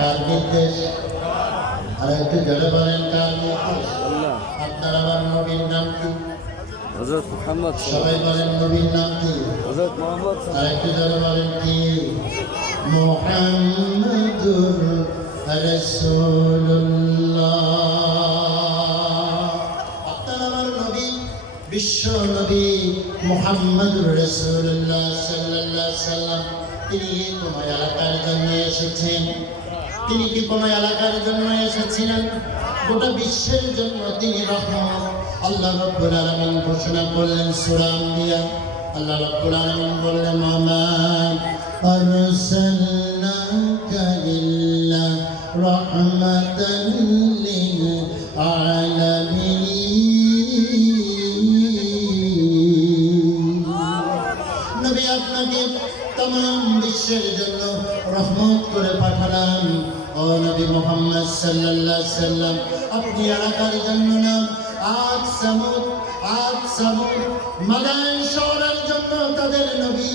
কার নির্দেশ? আর একটু জোরে বলেন কার নির্দেশ? আপনার আমার নবীর নাম কি? হযরত মুহাম্মদ। সবাই বলেন নবীর নাম কি? হযরত মুহাম্মদ। আর একটু জোরে বলেন কি? মুহাম্মাদুর রাসূলুল্লাহ। আপনার আমার নবী, বিশ্ব নবী মুহাম্মাদুর রাসূলুল্লাহ সাল্লাল্লাহু আলাইহি সাল্লাম, তিনি কোন এলাকার জন্য এসেছেন? তিনি কি কোনো এলাকার জন্য এসেছিলেন? গোটা বিশ্বের জন্য তিনি রহমত। আল্লাহ রাব্বুল আলামিন ঘোষণা করলেন সূরা আম্বিয়া, আল্লাহ রাব্বুল আলামিন বললেন মা আরসালনাকা ইল্লা রাহমাতান লিল আলামিন। নবী আপনাকে तमाम বিশ্বের জন্য রহমত করে পাঠালাম। ও নবী মুহাম্মদ সাল্লাল্লাহু আলাইহি সাল্লাম, আপনি এলাকার জন্য না, আদ সামুদ মাদান শহরের জন্য তাদের নবী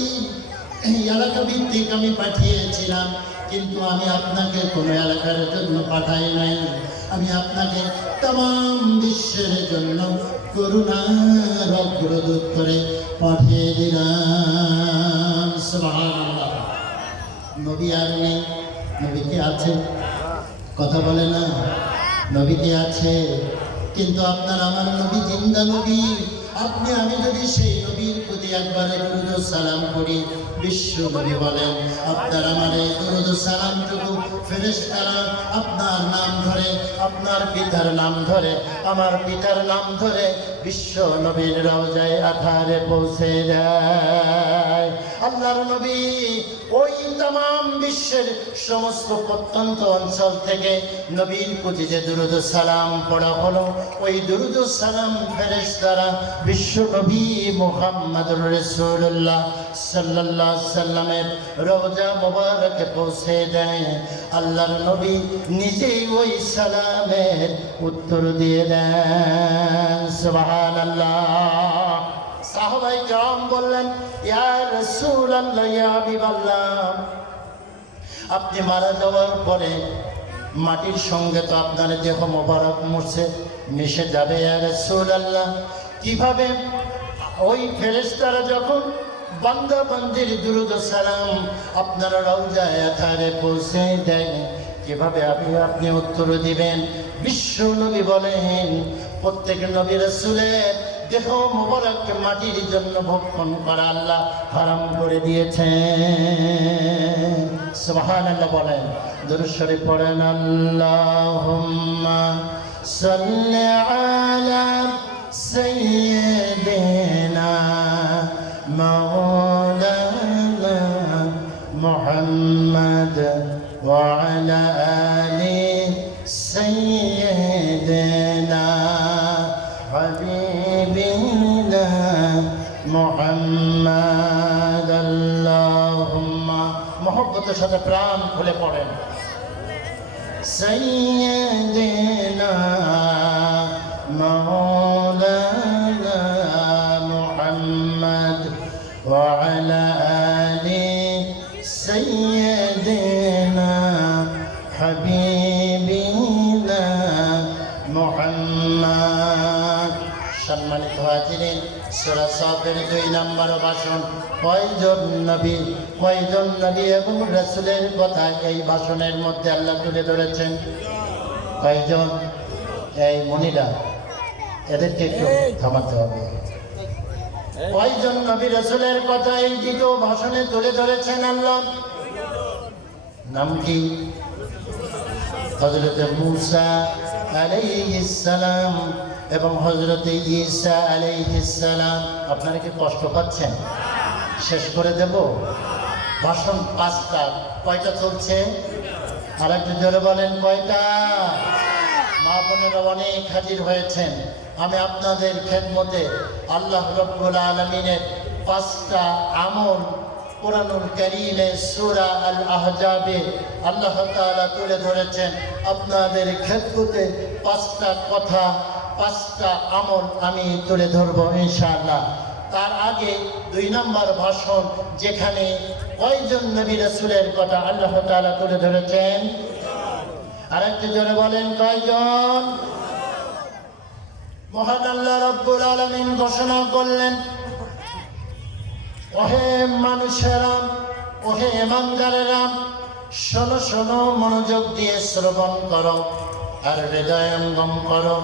এই এলাকা ভিত্তিক আমি পাঠিয়েছিলাম, কিন্তু আমি আপনাকে কোনো এলাকার জন্য পাঠাই নাই। আমি আপনাকে तमाम বিশ্বের জন্য করুণার অগ্রদূত করে পাঠিয়ে দিলাম। সুবহানাল্লাহ। নবী আর নেই, নবী কি আছে? কথা বলে না, নবী কি আছে? কিন্তু আপনার আমার নবী জিন্দা নবী। আপনি আমি যদি সেই নবীর প্রতি একবার দরুদ ও সালাম করি, বিশ্ব নবী বলেন আপনার আমার এই দরুদ ও সালামটুকু ফেরেশতারা আপনার নাম ধরে, আপনার পিতার নাম ধরে, আমার পিতার নাম ধরে বিশ্ব নবীর রওজায়ে আথারে পৌঁছে যায়। আল্লাহর নবী ওই तमाम বিশ্বের সমস্ত প্রত্যন্ত অঞ্চল থেকে নবীর প্রতি যে দরুদ ও সালাম পড়া হলো, ওই দরুদ ও সালাম ফেরেশতারা বিশ্ব নবী মুহাম্মদুর রাসূলুল্লাহ সাল্লাল্লাহু আলাইহি সাল্লামের রওজা মোবারকে পৌঁছে দেয়। আল্লাহর নবী নিজেই ওই সালামের উত্তর দিয়ে দেন। সুবহানাল্লাহ। সাহাবায়ে কেরাম বললেন ইয়া রাসূলুল্লাহ, ইয়া হাবিবাল্লাহ, আপনি মারা যাওয়ার পরে মাটির সঙ্গে তো আপনার দেহ মোবারক মিশে যাবে। ইয়া রাসূলুল্লাহ, কিভাবে? ওই ফেরেশতারা যখন বান্দা বান্দির দুরূদ ও সালাম আপনার রওজায়ে আথারে পৌঁছে দেয়, কিভাবে আপনি উত্তর দিবেন? বিশ্ব নবী বলেন প্রত্যেক নবী রাসূলের দেহ মোবারককে মাটির জন্য ভক্ষণ করা আল্লাহ হারাম করে দিয়েছেন। সুবহানাল্লাহ বলেন, দুরূদ শরীফ পড়েন। আল্লাহুম্মা সাল্লি আলা সাইয়্যিদিনা মাওলানা মুহাম্মদ ওয়া আলা আলি সাইয়্যিদিনা হাবিবিনা মুহাম্মদ। আল্লাহুম্মা, মহব্বতের সাথে প্রাণ খুলে পড়েন। সাইয়্যিদিনা মাওলানা মুহাম্মদ ওয়া আলা আলি সাইয়্যিদিনা হাবিবিনা মুহাম্মদ। সম্মানিত হাজিরিন, সূরা সাফের 2 নম্বর ভাষণ। কয়জন নবী এবং রাসূলের কথা এই ভাষণের মধ্যে আল্লাহ তুলে ধরেছেন? কয়জন? এই মনিরা, এদেরকে একটু থামাতে হবে। কয়জন নবী রাসূলের কথা এই দ্বিতীয় ভাষণে তুলে ধরেছেন আল্লাহ? নাম কি? হযরত মূসা আলাইহিস সালাম এবং হযরত ঈসা আলাইহিস সালাম। আপনারা কি কষ্ট পাচ্ছেন? শেষ করে দেব ভাষণ 5টা। কয়টা চলছে? আর একটু জোরে বলেন কয়টা? মা বোনেরা অনেক হাজির হয়েছেন। আমি আপনাদের খেদমতে আল্লাহ রাব্বুল আলামিনের 5টা আমল কুরআনুল কারীমে সূরা আল আহজাবে আল্লাহ তাআলা তুলে ধরেছেন। আপনাদের খেদমতে 5টা কথা, 5টা আমল আমি তুলে ধরবো ইনশাআল্লাহ। তার আগে 2 নম্বর ভাষণ, যেখানে কয়জন নবী রাসূলের কথা আল্লাহ তাআলা তুলে ধরেছেন? আরেকটু জোরে বলেন কয়জন? মহান আল্লাহ রাব্বুল আলামিন ঘোষণা করলেন, ওহে মানুষেরা, ওহে ইমানদারেরা, শোনো শোনো, মনোযোগ দিয়ে শ্রবণ করো আর হৃদয়ঙ্গম করো।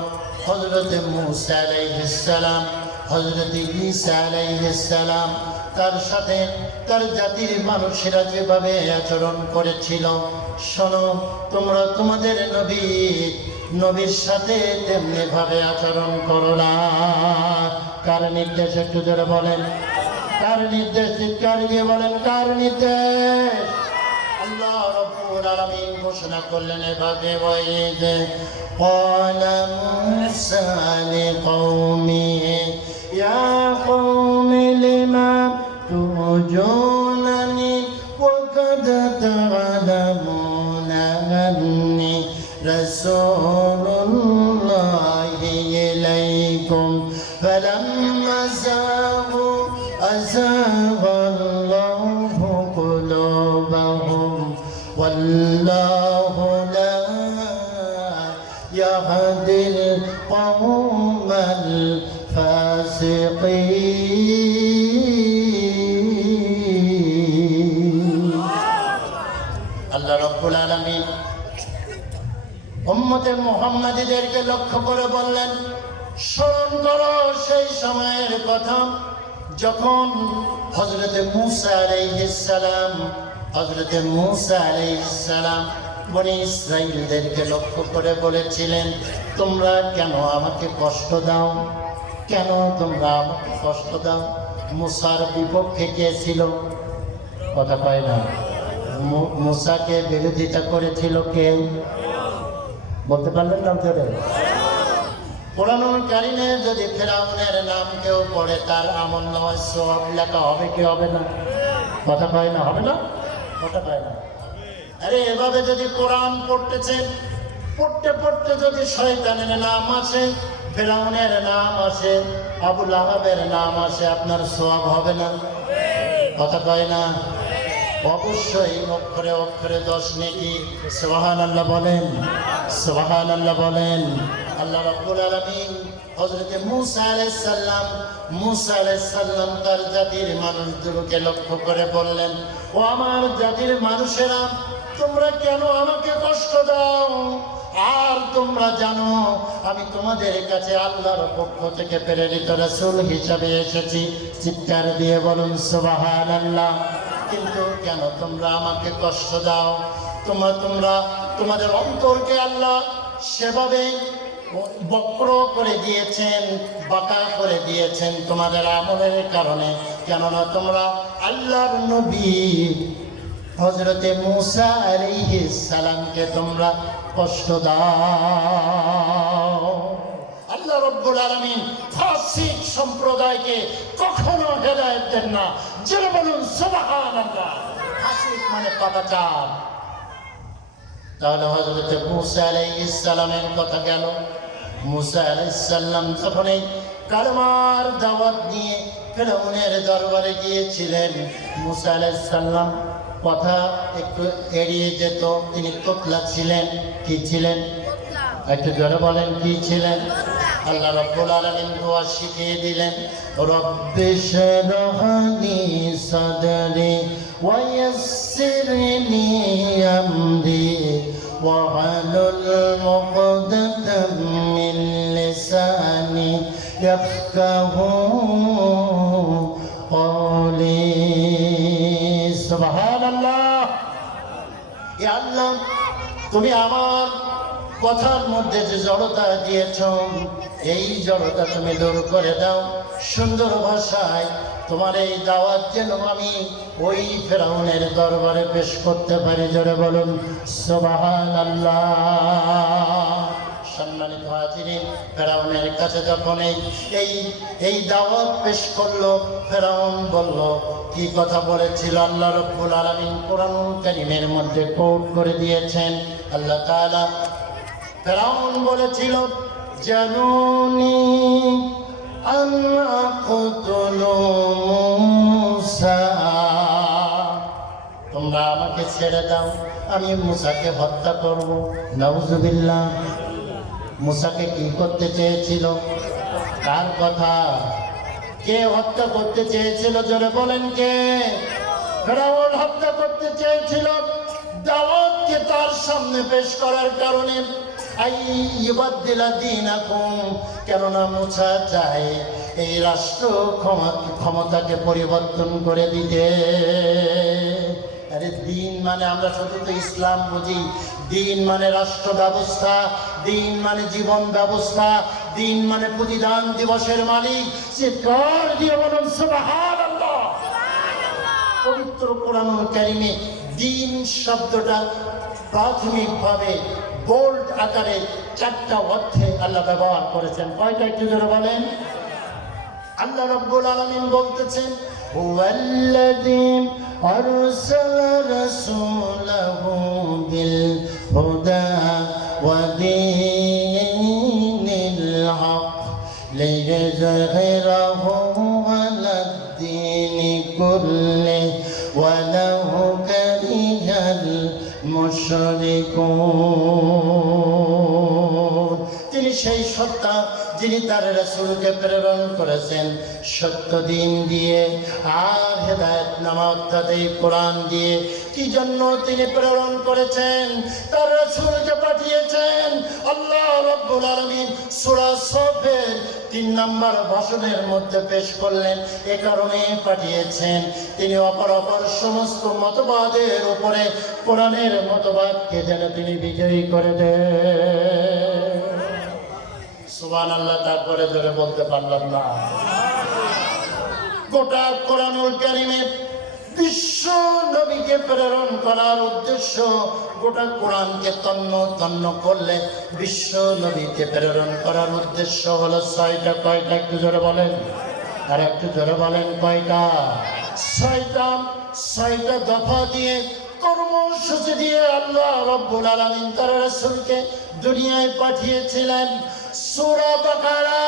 হযরত মূসা আলাইহিস সালাম, হযরত ঈসা আলাইহিস সালাম, তার সাথে তার জাতির মানুষেরা যেভাবে আচরণ করেছিল, শোনো তোমরা তোমাদের নবীর সাথে তেমনি ভাবে আচরণ করো না। কার নির্দেশ? একটু জোরে বলেন কার নির্দেশ? চিৎকার দিয়ে বলেন কার নির্দেশ? আল্লাহ রাব্বুল আলামিন ঘোষণা করলেন এভাবে, ওয়াইদে ক্বালা মূসা লিকওমিহি ইয়া কওমি লিমা তুজুনানি ওয়া কাদ তা'লামুনা আন্নী রাসূলুল্লাহি ইলাইকুম ফালাম্মা যাগু আযাগাল্লাহু কুলুবাহুম ওয়াল্লাহু লা ইয়াহদিল কওমাল ফাসিকিন। আল্লাহ রাব্বুল আলামিন উম্মতে মুহাম্মাদীদেরকে লক্ষ্য করে বললেন, স্মরণ করো সেই সময়ের কথা যখন হযরত মূসা আলাইহিস সালাম বনি ইসরাঈলদেরকে লক্ষ্য করে বলেছিলেন, তোমরা কেন আমাকে কষ্ট দাও? কেন তোমরা আমাকে কষ্ট দাও? মূসার বিপক্ষে কে ছিল? কথা কয় না। মূসাকে বিরোধিতা করেছিল কে? বলতে পারলেন না? কোরআনুল কারীমে যদি ফিরআউনের নাম কেউ পড়ে, তার আমলনামায় সওয়াব লেখা হবে কি হবে না? কথা কয় না, হবে না? কথা কয় না। আরে এভাবে যদি কোরআন পড়তে পড়তে যদি শয়তানের নাম আসে, ফিরআউনের নাম আসে, আবু লাহাবের নাম আসে, আপনার সওয়াব হবে না? কথা কয় না। অবশ্যই অক্ষরে অক্ষরে 10 নেকি। সুবহানাল্লাহ বলেন, সুবহানাল্লাহ বলেন। আল্লাহ রাব্বুল আলামিন হযরত মূসা আলাইহিস সালাম তার জাতির মানুষদেরকে লক্ষ্য করে বললেন, ও আমার জাতির মানুষেরা, তোমরা কেন আমাকে কষ্ট দাও? আর তোমরা জানো আমি তোমাদের কাছে আল্লাহর পক্ষ থেকে প্রেরিত রাসূল হিসাবে এসেছি। চিৎকার দিয়ে বলুন সুবহানাল্লাহ। কিন্তু কেন তোমরা আমাকে কষ্ট দাও? তোমাদের অন্তরকে আল্লাহ সেভাবে বক্র করে দিয়েছেন, বাঁকা করে দিয়েছেন তোমাদের আমলের কারণে। কেননা তোমরা আল্লাহর নবী হযরতে মূসা আলাইহিস সালামকে তোমরা কষ্ট দাও। আল্লাহ রাব্বুল আলামিন ফাসিক সম্প্রদায়কে কখনো হেদায়েত দেন না। যারা বলুন সুবহানাল্লাহ। ফাসিক মানে পাপাচার। তাহলে হযরত মূসা আলাইহিস সালামের কথা গেল। মূসা আলাইহিস সালাম যখন এই কালেমার দাওয়াত নিয়ে ফিরআউনের দরবারে গিয়েছিলেন, মূসা আলাইহিস সালাম কথা একটু এড়িয়ে যেত। তিনি তোতলা ছিলেন। কি ছিলেন? একটু জোরে বলেন, কি ছিলেন? আল্লাহ রাব্বুল আলামিন দোয়া শিখিয়ে দিলেন, রব্বিশরাহ লি সাদরি ওয়া ইয়াসসিরনি আমরি ওয়াহলুল উকদাতাম মিন লিসানি ইয়াফকাহু কওলি। সুবহানাল্লাহ। ইয়া আল্লাহ, তুমি আমার কথার মধ্যে যে জড়তা দিয়েছ, এই জড়তা তুমি দূর করে দাও। সুন্দর ভাষায় তোমার এই দাওয়াত যেন আমি ওই ফিরআউনের দরবারে পেশ করতে পারি। জোরে বলুন সুবহানাল্লাহ। সম্মানিত হাজিরিন, ফিরআউনের কাছে যখন এই দাওয়াত পেশ করলো, ফিরআউন বলল, কি কথা বলেছিল? আল্লাহ রাব্বুল আলামিন কোরআনুল কারীমের মধ্যে কোট করে দিয়েছেন। আল্লাহ তাআলা ফিরআউন বলেছিল, জানুনি আন আকতুলু মূসা, তোমরা আমাকে ছেড়ে দাও, আমি মুসাকে হত্যা করব। নাউজুবিল্লাহ। মুসাকে কি করতে চেয়েছিল? কার কথা? কে হত্যা করতে চেয়েছিল? জোরে বলেন কে? ফেরাউন হত্যা করতে চেয়েছিল। দাওয়াতকে তার সামনে পেশ করার কারণে কেননা মুসা চায় এই রাষ্ট্র ক্ষমতাকে পরিবর্তন করে দিতে। আরে দিন মানে আমরা শুধু তো ইসলাম বুঝি। দিন মানে রাষ্ট্র ব্যবস্থা, দিন মানে জীবন ব্যবস্থা, দিন মানে প্রতিদান দিবসের মালিক। চিৎকার দিয়ে বলুন সুবহানাল্লাহ। পবিত্র কোরআনুল কারীমে দিন শব্দটা প্রাথমিকভাবে বোল্ড আকারে 4টা অর্থে আল্লাহ ব্যবহার করেছেন। কয়টা একটু জোরে বলেন। আল্লাহ রাব্বুল আলামিন বলতেছেন, হুয়াল্লাযী আরসালা রাসূলাহু বিল হুদা ওয়া দীনিল হক লিইয়ুযহিরাহু আলাদ দীনি কুল্লিহি ওয়া লাউ কারিহাল মুশরিকুন। তিনি সেই সত্তা যিনি তার রাসূলকে প্রেরণ করেছেন সত্য দিন দিয়ে আর হেদায়েত নামা অর্থাৎ এই কোরআন দিয়ে। কি জন্য তিনি প্রেরণ করেছেন? তার রাসূলকে পাঠিয়েছেন। আল্লাহ রাব্বুল আলামিন সূরা সফের 3 নম্বর ভাষণের মধ্যে পেশ করলেন। এ কারণে পাঠিয়েছেন তিনি অপর সমস্ত মতবাদের উপরে কোরআনের মতবাদকে যেন তিনি বিজয়ী করে দেন। সুবহানাল্লাহ। তারপরে ধরে বলতে পারলাম না। গোটা কোরআনুল কারীমে বিশ্ব নবীকে প্রেরণ করার উদ্দেশ্য, গোটা কোরআনকে তন্ন করলে বিশ্ব নবীকে প্রেরণ করার উদ্দেশ্য হলো 6টা। কয়টা একটু জোরে বলেন। আর একটু জোরে বলেন কয়টা? 6টা দফা দিয়ে, কর্মসূচি দিয়ে আল্লাহ রাব্বুল আলামিন তার রাসূলকে দুনিয়ায় পাঠিয়েছিলেন। সূরা বাকারা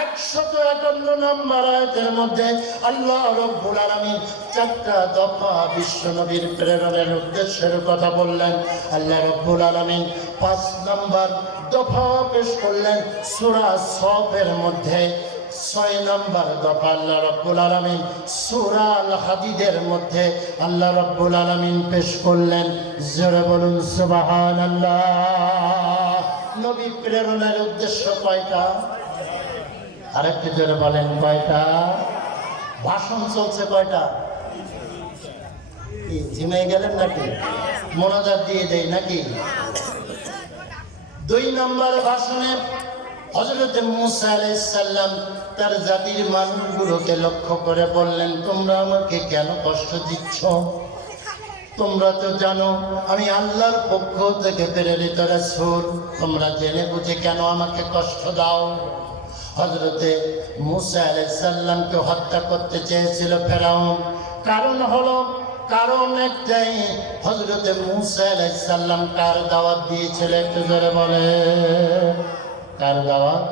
151 নম্বর আয়াতের মধ্যে আল্লাহ রাব্বুল আলামিন 4টা দফা বিশ্ব নবীর প্রেরণের উদ্দেশ্যের কথা বললেন। আল্লাহ রাব্বুল আলামিন 5 নম্বর দফা পেশ করলেন সূরা সফের মধ্যে। 6 নম্বর দফা আল্লাহ রাব্বুল আলামিন সূরা আল হাদীদের মধ্যে আল্লাহ রাব্বুল আলামিন পেশ করলেন। জোরে বলুন সুবহানাল্লাহ। নবী প্রেরণের উদ্দেশ্য কয়টা? আরেকটু জোরে বলেন কয়টা? ভাষণ চলছে কয়টা? কি ঝিমাই গেলেন নাকি? মোনাজাত দিয়ে দেয় নাকি? 2 নম্বর ভাষণে হযরত মূসা আলাইহিস সালাম তার জাতির মানুষগুলোকে লক্ষ্য করে বললেন, তোমরা আমাকে কেন কষ্ট দিচ্ছ? তোমরা তো জানো আমি আল্লাহর পক্ষ থেকে প্রেরিত রাসূল। তোমরা জেনে বুঝে কেন আমাকে কষ্ট দাও? হযরতে মূসা আলাইহিস সালামকে হত্যা করতে চেয়েছিল ফেরাউন। কারণ একটাই, হযরতে মূসা আলাইহিস সালাম কার দাওয়াত দিয়েছিল? একটু জোরে বলে। কার দাওয়াত?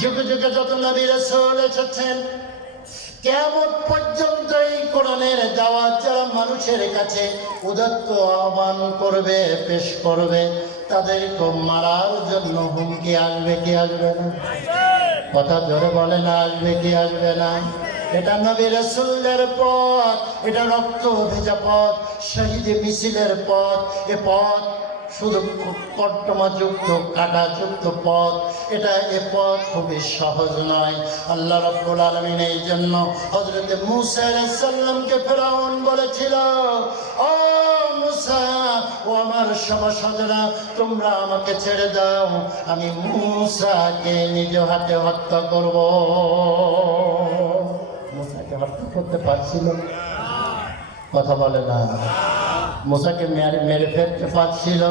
যুগে যুগে যত নবী রাসূল এসেছেন, কিয়ামত পর্যন্ত এই কোরআনের দাওয়াত যারা মানুষের কাছে উদাত্ত আহ্বান করবে, পেশ করবে, তাদেরকে মারার জন্য হুমকি আসবে কি আসবে না? কথা জোরে বলে না, আসবে কি আসবে না? এটা নবী রাসূলের পথ, এটা রক্ত ভেজা পথ, শহীদ মিছিলের পথ। এ পথ শুধু কর্তমাযুক্ত কাঁটাযুক্ত পথ। এ পথ খুবই সহজ নয়। আল্লাহ রাব্বুল আলামিন এই জন্য হযরত মূসা আলাইহিস সালামকে ফেরাউন বলেছিল, ও মূসা, ও আমার সভাসদেরা, তোমরা আমাকে ছেড়ে দাও, আমি মূসাকে নিজ হাতে হত্যা করব। মূসাকে হত্যা করতে পারছিল? কথা বলে না। মূসাকে মেরে ফেলতে পারছিল?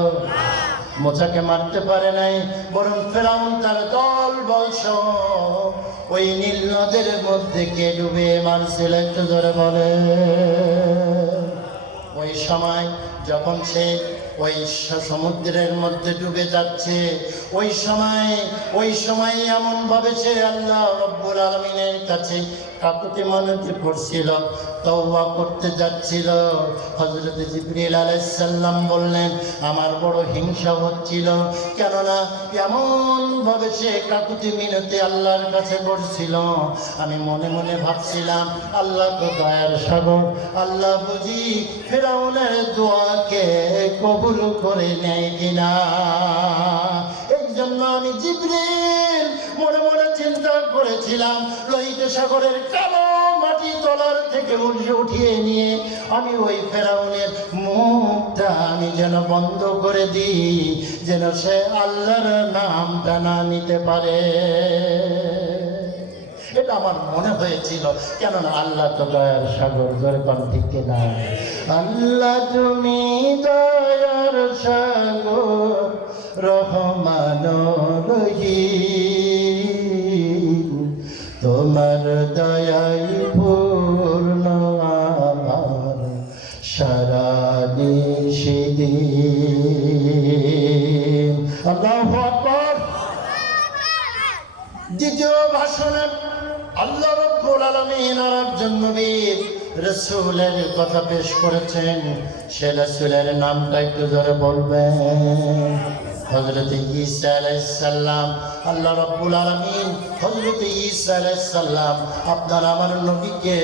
মূসাকে মারতে পারে নাই, বরং ফেরাউন তার দল বলসহ ওই নীল নদের মধ্যে কে ডুবে মারছিল? একটু ধরে বলে। ওই সময় যখন সে ওই সমুদ্রের মধ্যে ডুবে যাচ্ছে, ওই সময় এমন ভাবে সে আল্লাহ রাব্বুল আলামিনের কাছে কাকুতি মিনতি পড়ছিল, তওবা করতে যাচ্ছিল। হযরত জিবরিল আলাইহিস সালাম বললেন, আমার বড় হিংসা হচ্ছিল, কেননা এমন ভাবে সে কাকুতি মিনতি আল্লাহর কাছে করছিল। আমি মনে মনে ভাবছিলাম, আল্লাহ তো দয়ার সাগর, আল্লাহ বুঝি ফিরআউনের দোয়াকে কবুল করে নেয় কিনা। এই জন্য আমি জিবরিল মনে মনে চিন্তা করেছিলাম, লোহিত সাগরের কালো মাটি তলার থেকে উঠিয়ে নিয়ে আমি ওই ফেরাউনের মুখটা আমি যেন বন্ধ করে দিই, যেন সে আল্লাহর নামটা না নিতে পারে। এটা আমার মনে হয়েছিল, কেননা আল্লাহ তো দয়ার সাগর, যেরকম ঠিক না। আল্লাহ তুমি দয়ার সাগর, রহমান রহিম, তোমার দয়াই পূর্ণ আমার সারা নিশিদিন। আল্লাহু আকবার। দ্বিতীয় ভাষণে আল্লাহ রাব্বুল আলামিন আরেকজন নবী রাসূলের কথা পেশ করেছেন। সে রাসূলের নামটা একটু জোরে বলবেন। হযরত ঈসা আলাইহিস সালাম। আল্লাহ রাব্বুল আলামিন হযরত ঈসা আলাইহিস সালাম আপনার আমার নবীকে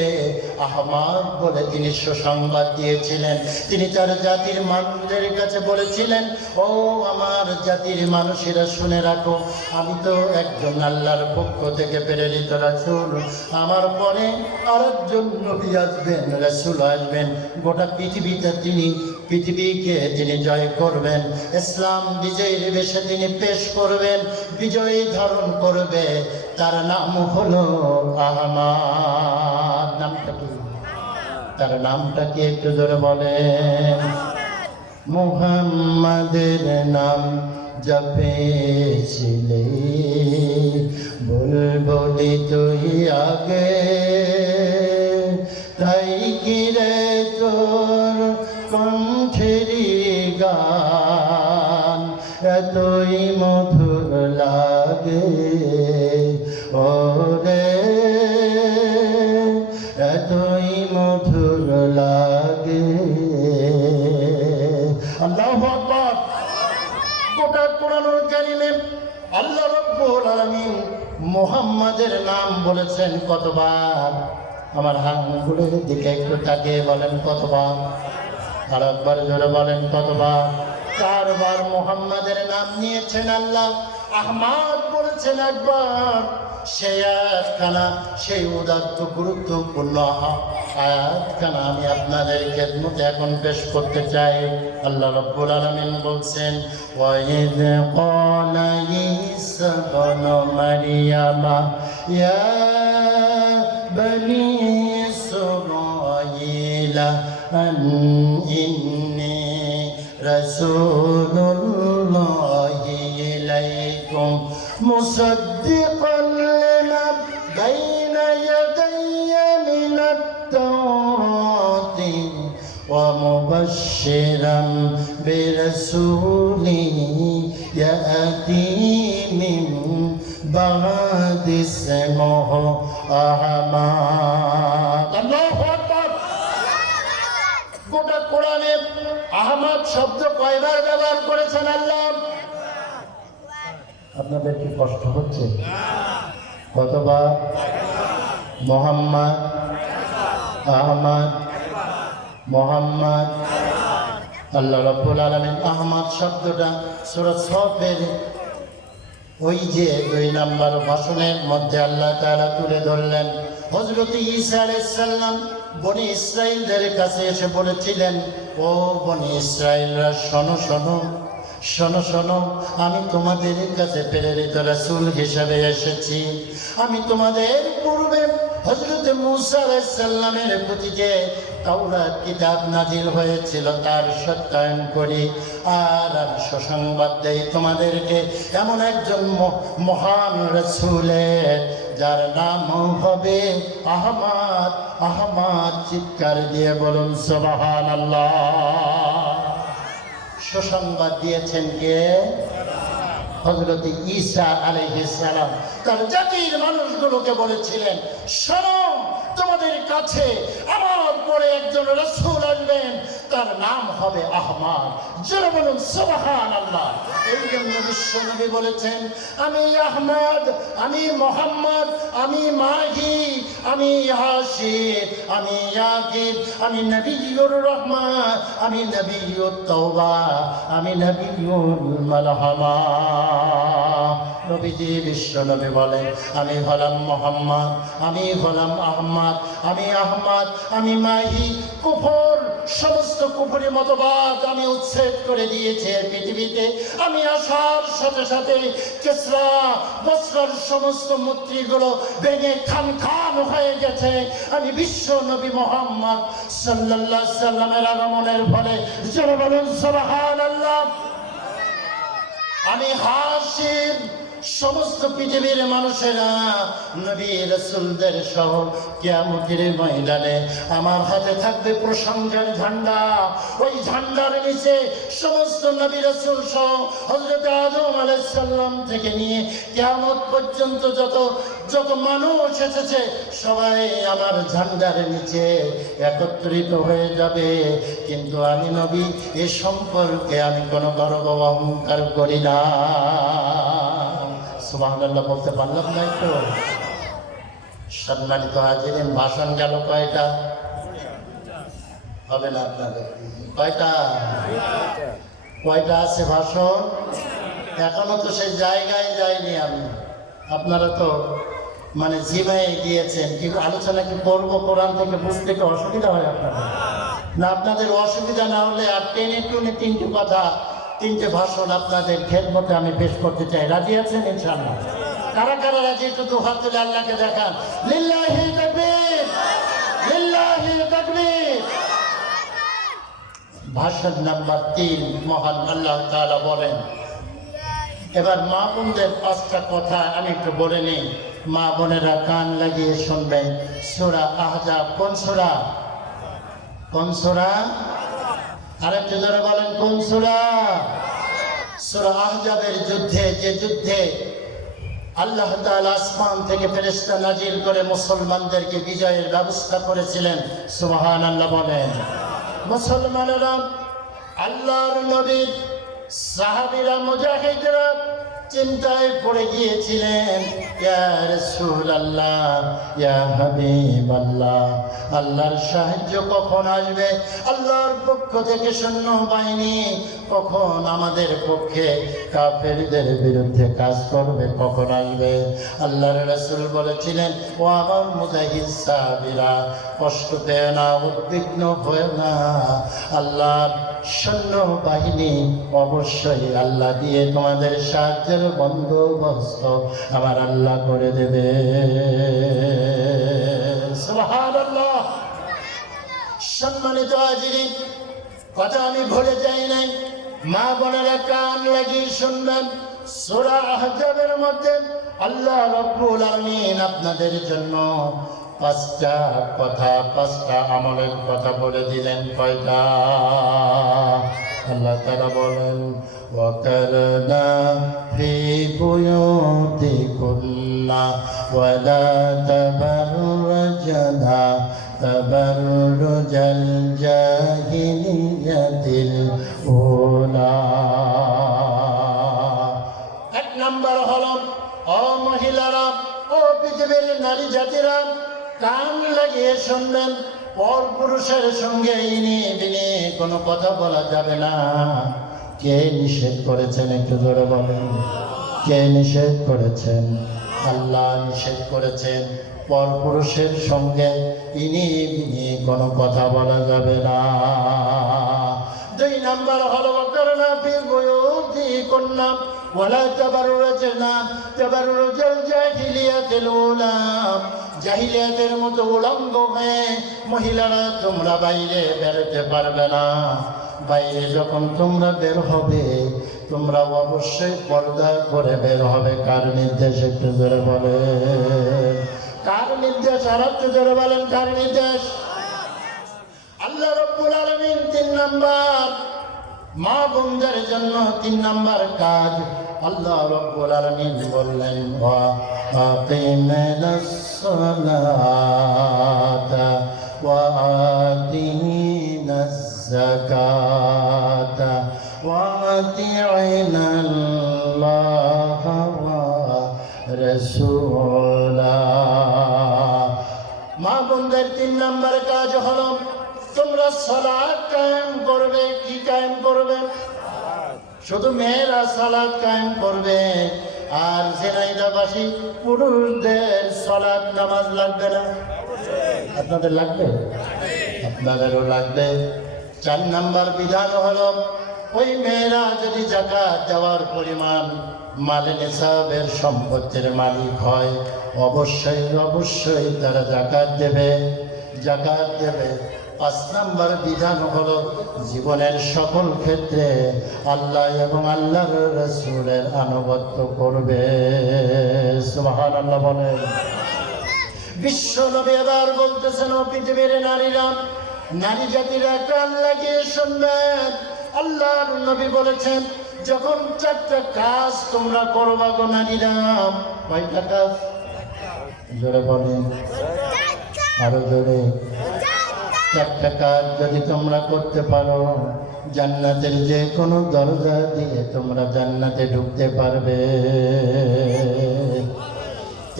আহমদ বলে তিনি সুসংবাদ দিয়েছিলেন। তিনি তার জাতির মানুষদের কাছে বলেছিলেন, ও আমার জাতির মানুষেরা শুনে রাখো, আমি তো একজন আল্লাহর পক্ষ থেকে প্রেরিত রাসূল। আমার পরে আরেকজন নবী আসবেন, রাসূল আসবেন। গোটা পৃথিবীকে তিনি জয় করবেন। ইসলাম বিজয়ীর বেশে তিনি পেশ করবেন, বিজয়ী ধারণ করবে। তার নাম হলো আহমদ। নামটা কি? তার নামটা কি একটু জোরে বলেন। মুহাম্মাদের নাম জপেছিলে বুলবুলি তুই আগে, তাই কি রে তোর কণ্ঠেরি গান এতই মধুর লাগে, ওরে এতই মধুর লাগে। আল্লাহু আকবার। গোটা কোরআনুল কারীমে আল্লাহ রাব্বুল আলামিন মুহাম্মাদের নাম বলেছেন কতবার? আমার আঙ্গুলের দিকে একটু তাকিয়ে বলেন কতবার? আর একবার জোরে বলেন কতবার? 4 বার মুহাম্মাদের নাম নিয়েছেন আল্লাহ। আহমদ বলেছেন একবার। সেই আয়াতখানা, সেই উদাত্ত গুরুত্বপূর্ণ আয়াতখানা আমি আপনাদের খেদমতে এখন পেশ করতে চাই। আল্লাহ রাব্বুল আলামিন বলছেন, ওয়াইদ ক্বালা ঈসা ইবনু মারইয়ামা ইয়া বনি ইসরাঈলা ইন্নী রাসূলুল্লাহি ইলাইকুম মুসাদ্দিকান লিমা বাইনা ইয়াদাইয়া মিনাত তাওরাতি ওয়া মুবাশশিরান বিরাসূলিন ইয়াতি মিন বা'দি ইসমুহু আহমদ। আল্লাহু আকবার। গোটা কোরআনে আহমদ শব্দ কয়বার ব্যবহার করেছেন আল্লাহ? আপনাদের কি কষ্ট হচ্ছে? কতবার? মোহাম্মদ, আহমদ, মোহাম্মদ। আল্লাহ রাব্বুল আলামিন আহমদ শব্দটা সূরা সফের ওই যে 2 নম্বর ভাষণের মধ্যে আল্লাহ তাআলা তুলে ধরলেন। হযরত ঈসা আলাইহিস সালাম বনি ইসরাইলদের কাছে এসে বলেছিলেন, ও বনি ইসরাইলরা শোনো শোনো শোনো শোনো, আমি তোমাদের কাছে প্রেরিত রাসূল হিসেবে এসেছি। আমি তোমাদের পূর্বে হযরত মূসা আলাইহিস সালামের প্রতি যে তাওরাত কিতাব নাজিল হয়েছিল তার সত্যায়ন করি। আর আমি সুসংবাদ দেই তোমাদেরকে এমন একজন মহান রাসূলের, যার নাম হবে আহমদ। আহমদ, চিৎকার দিয়ে বলুন সুবহানাল্লাহ। সুসংবাদ দিয়েছেন কে? হযরত ঈসা আলাইহিস সালাম। তার জাতির মানুষগুলোকে বলেছিলেন, শোনো নবীর কাছে আমার পরে একজন রাসূল আসবেন, তার নাম হবে আহমদ। জোরে বলুন সুবহানাল্লাহ। এই জন্য বিশ্ব নবী বলেছেন, আমি আহমদ, আমি মোহাম্মদ, আমি মাহি, আমি হাশির, আমি ইয়াকিব, আমি নবিয়ুর রহমান, আমি নবিয়ুত তওবা, আমি নবিয়ুল মালহামা। নবীজি বিশ্ব নবী বলেন, আমি হলাম মোহাম্মদ, আমি হলাম আহমদ, আমি আহমদ, আমি মাহি। কুফর, সমস্ত কুফরি মতবাদ আমি উচ্ছেদ করে দিয়েছি এই পৃথিবীতে। আমি আসার সাথে সাথে কিসরা বসরার সমস্ত মূর্তিগুলো ভেঙে খান খান হয়ে গেছে। আমি বিশ্ব নবী মোহাম্মদ সাল্লাল্লাহু আলাইহি সাল্লামের আগমনের ফলে জোরে বলুন সুবহানাল্লাহ। আমি হাসির, সমস্ত পৃথিবীর মানুষেরা নবী রাসূলদের সহ কিয়ামতের ময়দানে আমার হাতে থাকবে প্রশংসার ঝান্ডা। ওই ঝান্ডার নিচে সমস্ত নবী রাসূল সহ হযরত আদম আলাইহিস সালাম থেকে নিয়ে কিয়ামত পর্যন্ত যত মানুষ এসেছে সবাই আমার ঝান্ডার নিচে একত্রিত হয়ে যাবে। কিন্তু আমি নবী এ সম্পর্কে আমি কোনো গর্ব অহংকার করি না। সুবহানাল্লাহ বলতে পারলাম না একটু? সম্মানিত হাজিরিন, ভাষণ গেল কয়টা? হবে না আপনাদের? কয়টা কয়টা আছে ভাষণ? এখনো তো সেই জায়গায় যাইনি আমি। আপনারা তো মানে জিমায় গিয়েছেন, কিন্তু আলোচনা কি করবো কোরআন থেকে বুঝতে কি অসুবিধা হয় আপনাদের? না, আপনাদের অসুবিধা না হলে আর টেনে টুনে তিনটে কথা, তিনটে ভাষণ আপনাদের খেদমতে আমি পেশ করতে চাই। রাজি আছেন ইনশাআল্লাহ? কারা কারা রাজি? একটু দু হাত তুলে আল্লাহকে দেখান। লিল্লাহি তাকবীর, লিল্লাহি তাকবীর। ভাষণ নাম্বার 3, মহান আল্লাহ তাআলা বলেন, এবার মা বোনদের 5টা কথা আমি একটু বলে নিই, মা বোনেরা কান লাগিয়ে শুনবেন। সূরা আহজাব। কোন সূরা? কোন সূরা? আরেকটু জোরে বলেন, কোন সূরা? সূরা আহজাবের যুদ্ধে, যে যুদ্ধে আল্লাহ তাআলা আসমান থেকে ফেরেশতা নাজিল করে মুসলমানদেরকে বিজয়ের ব্যবস্থা করেছিলেন। সুবহানাল্লাহ বলেন। মুসলমানেরা, আল্লাহর নবীর সাহাবীরা, মুজাহিদরা চিন্তায় পড়ে গিয়েছিলেন। ইয়া রাসূলুল্লাহ, ইয়া হাবিবাল্লাহ, আল্লাহর সাহায্য কখন আসবে? আল্লাহর পক্ষ থেকে সৈন্য বাহিনী কখন আমাদের পক্ষে কাফেরদের বিরুদ্ধে কাজ করবে, কখন আসবে? আল্লাহর রাসূল বলেছিলেন, ও আমার মুজাহিদ সাহাবীরা, কষ্ট পেও না, উদ্বিগ্ন হয়েও না। আল্লাহর সৈন্য বাহিনী অবশ্যই আল্লাহ দিয়ে তোমাদের সাহায্যের বন্দোবস্ত আমার আল্লাহ করে দেবে। সুবহানাল্লাহ। সম্মানিত হাজিরিন, কথা আমি ভুলে যাই নাই। মা বোনেরা কান লাগিয়ে শুনবেন। সূরা আহজাবের মধ্যে আল্লাহ রাব্বুল আলামিন আপনাদের জন্য 5টা কথা, 5টা আমলের কথা বলে দিলেন। কয়টা? আল্লাহ তাআলা বলেন, ওয়াকারনা ফি বুয়ুতিকুন্না ওয়ালা তাবাররাজনা তাবাররুজাল জাহিলিয়াতিল উলা। 1 নাম্বার হলো, ও মহিলারা, ও পৃথিবীর নারী জাতিরা, কান লাগিয়ে শুনবেন। পর পুরুষের সঙ্গে ইনি বিনি কোনো কথা বলা যাবে না। কে নিষেধ করেছেন? একটু জোরে বলেন, কে নিষেধ করেছেন? আল্লাহ নিষেধ করেছেন। পর পুরুষের সঙ্গে ইনি বিনি কোনো কথা বলা যাবে না। 2 নাম্বার হলো, ওয়াকারনা ফি বুয়ুতিকুন্না ওয়ালা তাবাররাজনা তাবাররুজাল জাহিলিয়াতিল উলা। জাহিলিয়াতের মতো উলঙ্গ হয়ে মহিলারা তোমরা বাইরে বেরোতে পারবে না। বাইরে যখন তোমরা বের হবে, তোমরা অবশ্যই পর্দা করে বের হবে। কার নির্দেশ? একটু জোরে বলেন, কার নির্দেশ? আর একটু জোরে বলেন, কার নির্দেশ? আল্লাহ রাব্বুল আলামিন 3 নাম্বার, মা বোনদের জন্য 3 নাম্বার কাজ আল্লাহ রাব্বুল আলামিন বললেন ওয়া আকিমিনাস সালাতা ওয়া আতিনাজ যাকাতা ওয়া আতি'নাল্লাহা ওয়া রাসূলা। মা বোনদের 3 নম্বর কাজ হলো তোমরা সালাত কায়েম করবে। কি কায়েম করবে? শুধু মেয়েরা সালাত কায়েম করবে, আর ঝিনাইদহবাসী পুরুষদের সালাত নামাজ লাগবে না? আপনাদের লাগবে? আপনাদেরও লাগবে। 4 নম্বর বিধান হলো ওই মেয়েরা যদি যাকাত দেওয়ার পরিমাণ মালে নিসাবের সম্পত্তির মালিক হয়, অবশ্যই অবশ্যই তারা যাকাত দেবে। 5 নম্বর বিধান হলো জীবনের সকল ক্ষেত্রে আল্লাহ এবং আল্লাহর রাসূলের আনুগত্য করবে। সুবহানাল্লাহ বলেন। বিশ্ব নবী এবার বলতেছেন, ও পৃথিবীর নারীরা, নারী জাতিরা কান লাগিয়ে শুনবেন। আল্লাহর নবী বলেছেন, যখন 4টা কাজ তোমরা করবা গো নারীরা। কয়টা কাজ? জোরে বলেন, আরো জোরে। 4টা কাজ যদি তোমরা করতে পারো, জান্নাতের যে কোনো দরজা দিয়ে তোমরা জান্নাতে ঢুকতে পারবে।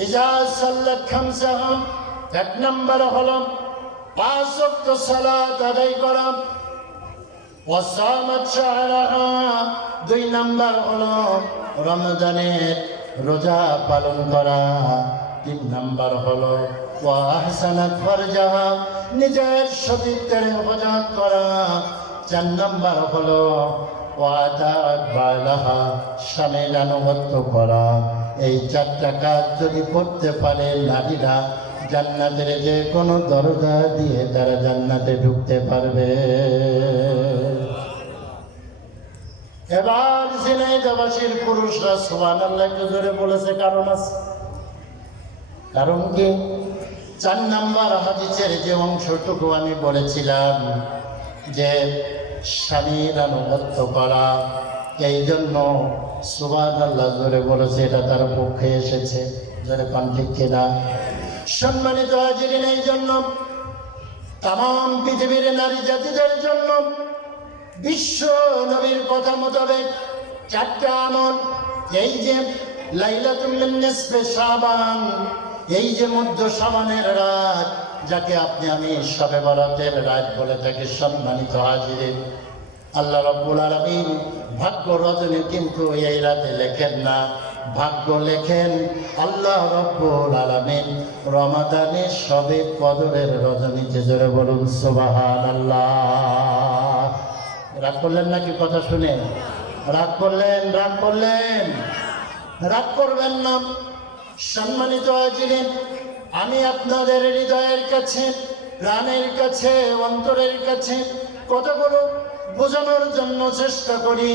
ইজা সাল্লাত খামসাহা, 1 নম্বর হলো 5 ওয়াক্ত সালাত আদায় করা। ওয়াসামাত শাহরাহা, 2 নম্বর হলো রমজানের রোজা পালন করা। 3 নম্বর হলো ওয়া আহসানাত ফারজাহা, নিজের সতীত্বের হেফাজত করা। 4 নম্বর হলো ওয়া আতাআত বালাহা, স্বামীর আনুগত্য করা। এই 4টা কাজ যদি করতে পারে নারীরা, জান্নাতের যে কোনো দরজা দিয়ে তারা জান্নাতে ঢুকতে পারবে। এবার ঝিনাইদহবাসীর পুরুষরা সুবহানাল্লাহ একটু জোরে বলেছে, কারণ আছে। কারণ কি? 4 নম্বর হাদিসের যে অংশটুকু আমি বলেছিলাম যে স্বামীর আনুগত্য করা, এই জন্য সুবহানাল্লাহ জোরে বলেছে, এটা তার পক্ষে এসেছে। জোরে পান ঠিক কিনা? সম্মানিত হাজিরিন, এই জন্য তাম পৃথিবীর নারী জাতিদের জন্য বিশ্ব নবীর কথা মোতাবেক 4টা আমল, এই যে লাইলাতুল নিসফে শাবান, এই যে মধ্য শাবানের রাত, যাকে আপনি আমি শবে বরাতের রাত বলে থাকি। সম্মানিত হাজিরিন, আল্লাহ রাব্বুল আলামিন ভাগ্য রজনী কিন্তু এই রাতে লেখেন না, ভাগ্য লেখেন আল্লাহ রাব্বুল আলামিন রমাদানের শবে কদরের রজনীতে। জোরে বলুন সুবহানাল্লাহ। রাগ করলেন নাকি কথা শুনে? রাগ করলেন? রাগ করবেন না। সম্মানিত হাজিরিন, আমি আপনাদের হৃদয়ের কাছে, প্রাণের কাছে, অন্তরের কাছে কথাগুলো বোঝানোর জন্য চেষ্টা করি।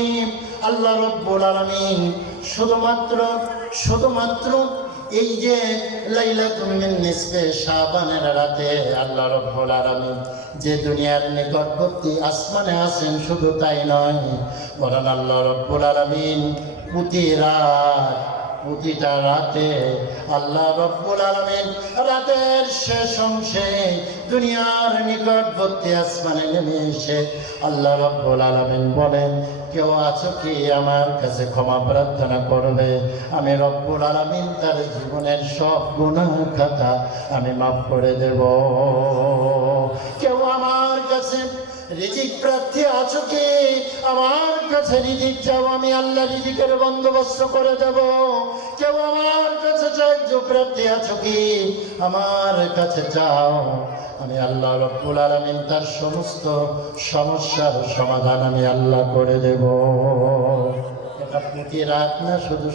আল্লাহ রাব্বুল আলামিন শুধুমাত্র এই যে লাইলাতুল নিসফে শাবানের রাতে আল্লাহ রাব্বুল আলামিন যে দুনিয়ার নিকটবর্তী আসমানে আছেন, শুধু তাই নয়, বরং আল্লাহ রাব্বুল আলামিন প্রতিটা রাতে আল্লাহ রাব্বুল আলামিন রাতের শেষ অংশে দুনিয়ার নিকটবর্তী আসমানে নেমে এসে আল্লাহ রাব্বুল আলামিন বলেন, কেউ আছো কি আমার কাছে ক্ষমা প্রার্থনা করবে? আমি রব্বুল আলামিন তার জীবনের সব গুনাহ খাতা আমি মাফ করে দেব। কেউ আমার কাছে রিজিক প্রার্থী আছো কি? আমার কাছে রিজিক চাও, আমি আল্লাহ রিজিকের বন্দোবস্ত করে দেব। কেউ আমার কাছে সাহায্য প্রার্থী আছো কি? আমার কাছে চাও, আমি আল্লাহ রাব্বুল আলামিন তার সমস্ত সমস্যার সমাধান আমি আল্লাহ করে দেব। এটা প্রতি রাত না, শুধু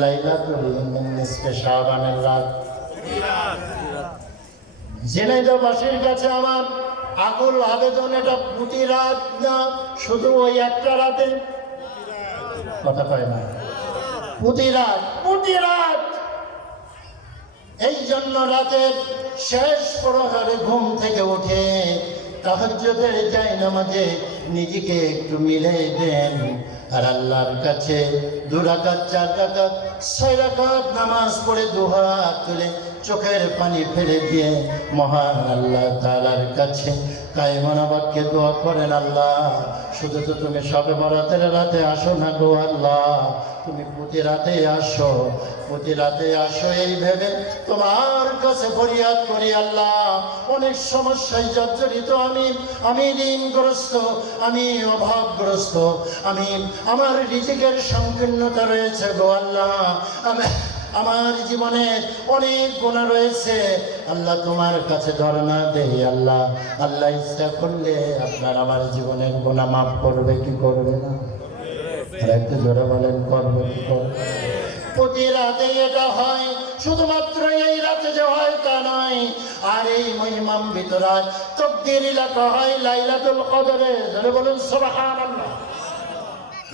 লাইলাতুল নিসফে শাবানের রাত। ঝিনাইদহবাসীর কাছে আমার আকুল আবেদন, এটা প্রতি রাত না, শুধু ওই একটা রাতে। কথা কয় না? প্রতি রাত। এই জন্য রাতের শেষ প্রহরে ঘুম থেকে উঠে তাহাজ্জুদের জায়নামাজে নিজেকে একটু মিলাই দেন আর আল্লাহর কাছে 2 রাকাত 4 রাকাত 6 রাকাত নামাজ পড়ে দুহাত তুলে চোখের পানি ফেলে দিয়ে মহান আল্লাহ তাআলার কাছে কায়মানা বাক্যে দোয়া করেন, আল্লাহ শুধু তো তুমি সবে বরাতের রাতে আসো না গো আল্লাহ, তুমি প্রতি রাতে আসো, প্রতি রাতে আসো এই ভেবে তোমার কাছে ফরিয়াদ করি। আল্লাহ অনেক সমস্যায় জর্জরিত আমি ঋণগ্রস্ত, আমি অভাবগ্রস্ত, আমার রিজিকের সংকীর্ণতা রয়েছে গো আল্লাহ, আমার জীবনে অনেক গুনাহ রয়েছে আল্লাহ, তোমার কাছে ধরনা দেই আল্লাহ। আল্লাহ ইচ্ছা করলে আপনার আমার জীবনের গুনাহ মাফ করবে কি করবে না? আর একটু জোরে বলেন, করবে কি করবে? প্রতি রাতে এটা হয়, শুধুমাত্র এই রাতে যে হয় তা নয়, আর এই মহিমান্বিত রাত তাকদীর এলাকা হয় লাইলাতুল কদরে। জোরে বলুন সুবহানাল্লাহ।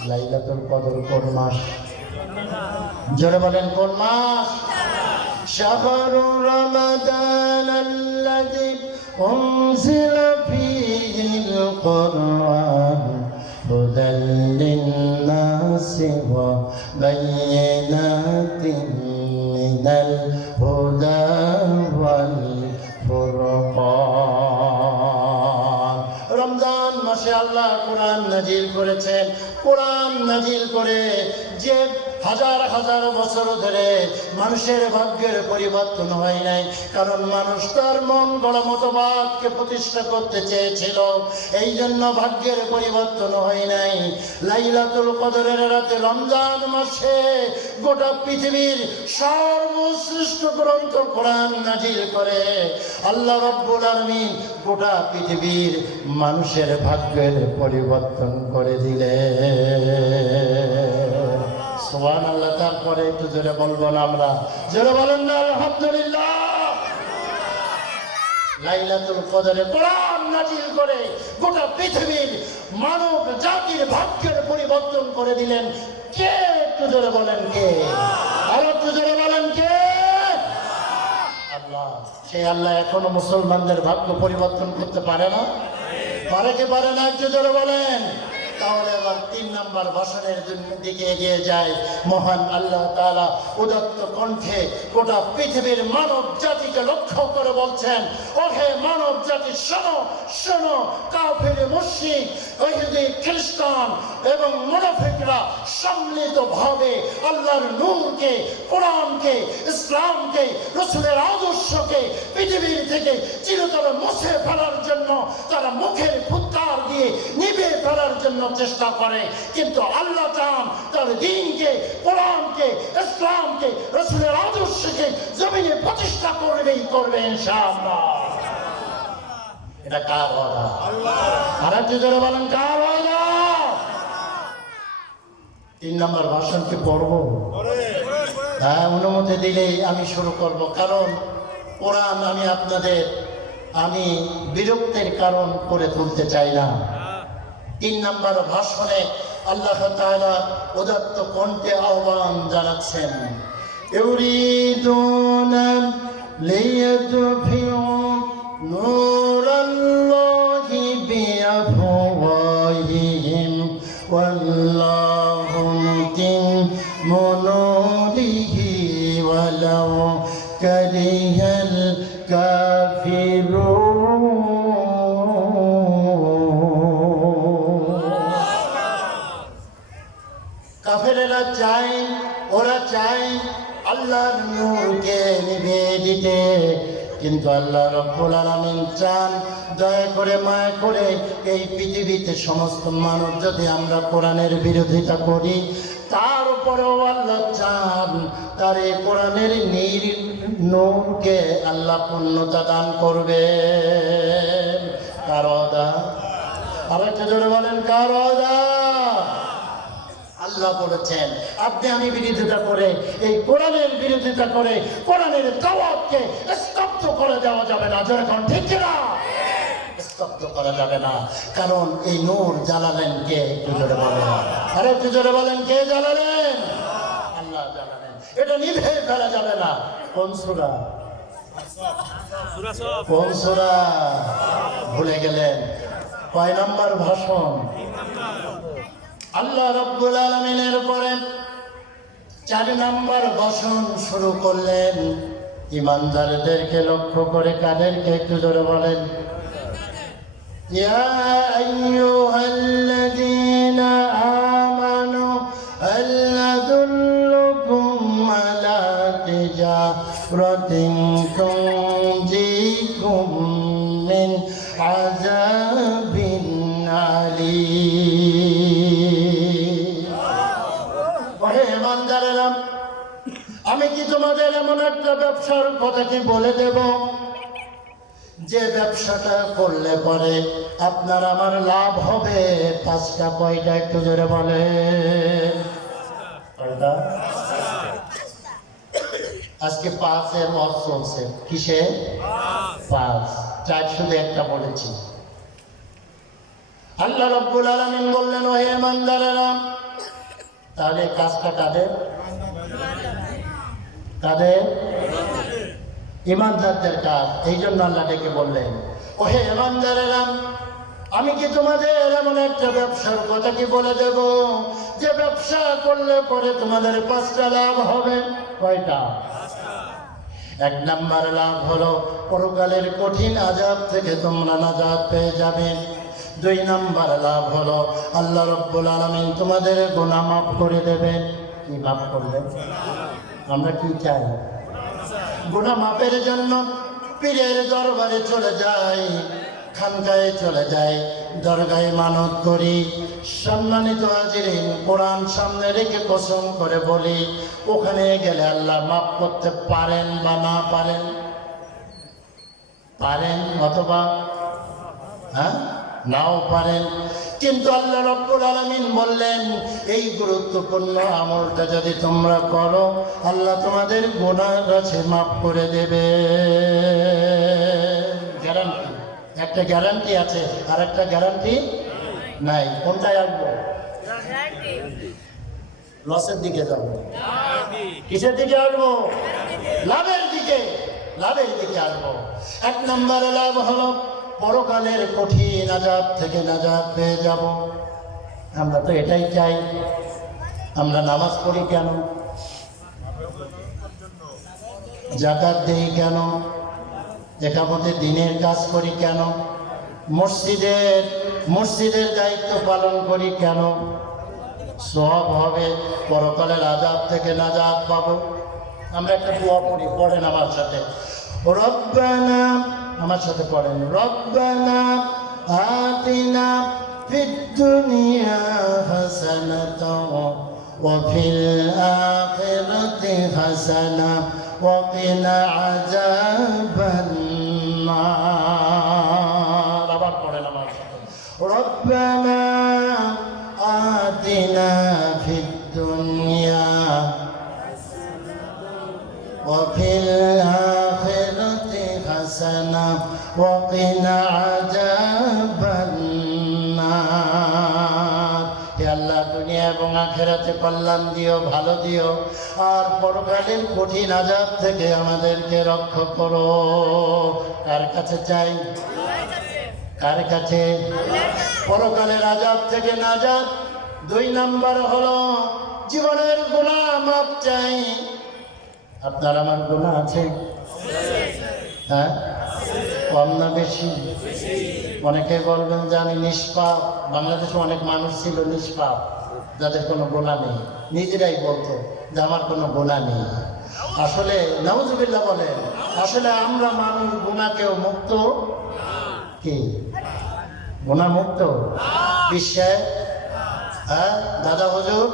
লাইলাতুল কদর কোন মাস? জোরে বলেন কোন মাস? শাহরু রমাদান আল্লাযী উনজিলা ফীহিল কুরআন হুদাল লিন-নাসি ওয়া বায়্যিনাতিন মিনাল হুদা ওয়াল ফুরকান। রমজান মাসে আল্লাহ কোরআন নাজিল করেছেন। কোরআন নাজিল করে যে হাজার হাজার বছর ধরে মানুষের ভাগ্যের পরিবর্তন হয় নাই, কারণ মানুষ তার মন গড়া মতবাদকে প্রতিষ্ঠা করতে চেয়েছিল, এই জন্য ভাগ্যের পরিবর্তন হয় নাই। লাইলাতুল কদরের রাতে রমজান মাসে গোটা পৃথিবীর সর্বশ্রেষ্ঠ গ্রন্থ কোরআন নাজিল করে আল্লাহ রাব্বুল আলামিন গোটা পৃথিবীর মানুষের ভাগ্যের পরিবর্তন করে দিলেন। সুবহানাল্লাহ। তারপরে একটু জোরে বলবো না আমরা? জোরে বলেন না আলহামদুলিল্লাহ। লাইলাতুল কদরে কোরআন নাজিল করে গোটা পৃথিবীর মানব জাতির ভাগ্যের পরিবর্তন করে দিলেন কে? একটু জোরে বলেন কে? আর একটু জোরে বলেন কে? আল্লাহ। সেই আল্লাহ এখনো মুসলমানদের ভাগ্য পরিবর্তন করতে পারে না? পারে কি পারে না? একটু জোরে বলেন। তাহলে এবার 3 নম্বর ভাষণের দিকে এগিয়ে যায়। মহান আল্লাহ তাআলা উদাত্ত কণ্ঠে গোটা পৃথিবীর মানব জাতিকে লক্ষ্য করে বলছেন, ওহে মানব জাতি শোনো শোনো, কাফির মুশরিক ইহুদি খ্রিস্টান এবং মুনাফিকরা সম্মিলিতভাবে আল্লাহর নূরকে, কোরআনকে, ইসলামকে, রাসূলের আদর্শকে পৃথিবীর থেকে চিরতরে মুছে ফেলার জন্য তারা মুখের ফুৎকার দিয়ে নিভে ফেলার জন্য চেষ্টা করে, কিন্তু আল্লাহ চান তার দ্বীনকে, কোরআনকে, ইসলামকে, রাসূলের আদর্শকে জমিনে প্রতিষ্ঠা করবেই করবে ইনশাআল্লাহ। এটা কার ওয়াদা? আল্লাহ। আর একটু জোরে বলেন কার ওয়াদা? 3 নম্বর ভাষণ কি পড়ব? হ্যাঁ, অনুমতি দিলেই আমি শুরু করব, কারণ কোরআন আমি বিরক্তির কারণ করে তুলতে চাই না। 3 নম্বর ভাষণে আল্লাহ তাআলা উদাত্ত কণ্ঠে আহ্বান জানাচ্ছেন, ইউরিদুনা লিয়াতফিউ নূরাল্লাহি বিআফওয়াহিহিম ওয়াল্লাহু মুতিম্মু নূরিহি ওয়ালাউ কারিহাল কাফিরুন। কাফেরেরা চায়, ওরা চায় আল্লাহর নূরকে নিভিয়ে দিতে, কিন্তু আল্লাহ রাব্বুল আলামিন চান দয়া করে মায়া করে এই পৃথিবীতে সমস্ত মানব যদি আমরা কোরআনের বিরোধিতা করি, তারপরেও আল্লাহ চান তার এই কোরআনের নূরকে আল্লাহ পূর্ণতা দান করবে। কার ওয়াদা? আরেকটা জোরে বলেন কার ওয়াদা? আল্লাহ বলেছেন আপনি আমি বিরোধিতা করে, এই কোরআনের বিরোধিতা করে কোরআনের দাওয়াতকে স্তব্ধ করে দেওয়া যাবে না। জোরে কোন ঠিক না? স্তব্ধ করা যাবে না, কারণ এই নূর জ্বালালেন কে? একটু জোরে বলেন। আরে একটু জোরে বলেন, কে জ্বালালেন? আল্লাহ জ্বালালেন। এটা নিভে ফেলা যাবে না। কোন সূরা? কোন সূরা ভুলে গেলেন? কয় নম্বর ভাষণ? আল্লাহ রাব্বুল আলামিনের পরে 4 নম্বর ভাষণ শুরু করলেন ইমানদারদেরকে লক্ষ্য করে। কাদেরকে? একটু জোরে বলেন। ইয়া আইয়ুহাল্লাযীনা আমানু হাল আদুল্লুকুম আলা তিজারাতিন তুনজিকুম মিন আযাবিন আলীম। ওহে ইমানদারেরা, আমি কি তোমাদের এমন একটা ব্যবসার কথা কি বলে দেব যে ব্যবসাটা করলে পরে আপনার আমার লাভ হবে? 5টা। কয়টা? একটু জোরে বলে। কয়টা? আজকে 5-এর ওয়াজ চলছে। কিসে? 5। 4 শুধু একটা বলেছি। আল্লাহ রাব্বুল আলামিন বললেন, ওহে ইমানদারেরা, তাহলে কাজটা কাদের? কাদের? ইমানদারদের কাজ। এই জন্য আল্লাহ ডেকে বললেন, ওহে ইমানদারেরা, আমি কি তোমাদের এমন একটা ব্যবসার কথা কি বলে দেব যে ব্যবসা করলে পরে তোমাদের 5টা লাভ হবে। কয়টা? 1 নম্বর লাভ হলো পরকালের কঠিন আযাব থেকে তোমরা নাজাত পেয়ে যাবে। 2 নম্বর লাভ হলো আল্লাহ রাব্বুল আলামিন তোমাদের গুনাহ মাফ করে দেবেন। কি মাফ করবেন? আমরা কি চাই? গুনাহ মাফের জন্য পীরের দরবারে চলে যাই, খানকায় চলে যাই, দরগায় মানত করি। সম্মানিত হাজিরিন, কোরআন সামনে রেখে কসম করে বলি, ওখানে গেলে আল্লাহ মাফ করতে পারেন বা না পারেন? পারেন, অথবা নাও পারেন। কিন্তু আল্লাহ রাব্বুল আলামিন বললেন, এই গুরুত্বপূর্ণ আমলটা যদি তোমরা করো, আল্লাহ তোমাদের গুনাহ আছে মাফ করে দেবে। গ্যারান্টি। একটা গ্যারান্টি আছে, আর একটা গ্যারান্টি নাই। কোনটায় আসবো? লসের দিকে যাবো? কিসের দিকে আসবো? লাভের দিকে। লাভের দিকে আসবো। 1 নম্বর লাভ হলো পরকালের কঠিন আযাব থেকে নাজাত পেয়ে যাব। আমরা তো এটাই চাই। আমরা নামাজ পড়ি কেন? যাকাত দেই কেন? একামতে দিনের কাজ করি কেন? মসজিদের দায়িত্ব পালন করি কেন? সওয়াব হবে, পরকালের আযাব থেকে নাজাত পাবো। আমরা একটা দোয়া পড়ি, পড়েন আমার সাথে। রব্বানা, আমার সাথে পড়েন, রব্বানা আতিনা ফিদ দুনিয়া হাসানাতাও ওয়া ফিল আখিরাতি হাসানা ওয়া কিনা আযাবান নার। আবার পড়েন আমার সাথে, রব্বানা আতিনা ফিদ দুনিয়া ওয়া ফিল আখিরাতি হাসানা ওয়া কিনা আযাবান নার। হে আল্লাহ, দুনিয়া এবং আখিরাতে কল্যাণ দিও, ভালো দিও, আর পরকালের কঠিন আযাব থেকে আমাদেরকে রক্ষা করো। কার কাছে চাই? কার কাছে? পরকালের আযাব থেকে নাজাত। 2 নম্বর হলো জীবনের গুনাহ মাফ চাই। আপনার আমার গুনাহ আছে? হ্যাঁ, কম না বেশি? অনেকে বলবেন যে আমি নিষ্পাপ। বাংলাদেশে অনেক মানুষ ছিল নিষ্পাপ, যাদের কোনো গুনাহ নেই। নিজেরাই বলতো যে আমার কোনো গুনাহ নেই। আসলে নাউজুবিল্লাহ বলেন, আসলে আমরা মানুষ গুনাহকেও মুক্ত। কি গুনাহ মুক্ত? বিশ্বাস? হ্যাঁ দাদা হুজুর,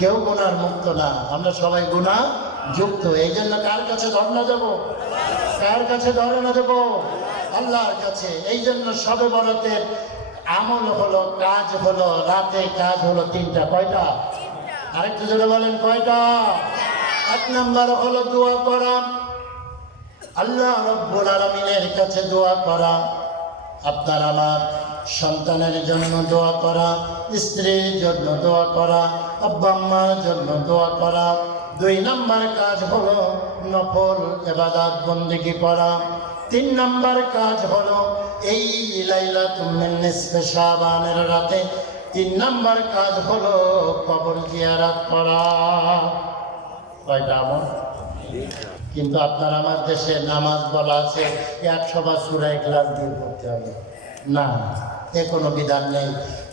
কেউ গুনার মুক্ত না, আমরা সবাই গুনাহ যুক্ত। এই জন্য কার কাছে ধর্ণা দেব? কার কাছে ধর্ণা দেব? আল্লাহর কাছে। এই জন্য শবে বরাতের আমল হলো, কাজ হলো, রাতে কাজ হলো 3টা। কয়টা? আরেকটু জোরে বলেন, কয়টা? 1 নম্বর হলো দোয়া করা, আল্লাহ রাব্বুল আলামিনের কাছে দোয়া করা। আপনার আমার সন্তানের জন্য দোয়া করা, স্ত্রীর জন্য দোয়া করা, আব্বা আম্মার জন্য দোয়া করা। 2 নাম্বার কাজ হলো নফল ইবাদত বন্দেগী করা। 3 নাম্বার কাজ হলো এই লাইলাতুল নিসফে শাবানের রাতে 3 নাম্বার কাজ হলো কবর জিয়ারত করা। কয়টা আমল? কিন্তু আপনার আমার দেশে নামাজ বলা আছে 100 বার সূরা ইখলাস দিয়ে পড়তে হবে না, এ কোনো বিধান নেই।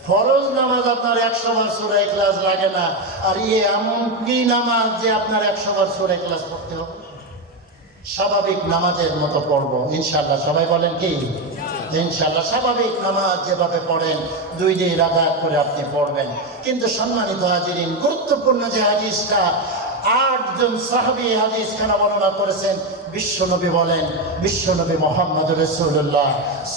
ফরজ নামাজ আপনার 100 বার সূরা ইখলাস লাগে না, আর এমন কি নামাজ যে আপনার 100 বার সূরা ইখলাস পড়তে হবে? স্বাভাবিক নামাজের মতো পড়বো ইনশাআল্লাহ। সবাই বলেন কি ইনশাআল্লাহ? স্বাভাবিক নামাজ যেভাবে পড়েন 2 রাকাত করে আপনি পড়বেন। কিন্তু সম্মানিত হাজিরিন, গুরুত্বপূর্ণ যে হাদিসটা 8 জন সাহাবী হাদিসখানা বর্ণনা করেছেন, বিশ্বনবী বলেন, বিশ্বনবী মুহাম্মদ রাসূলুল্লাহ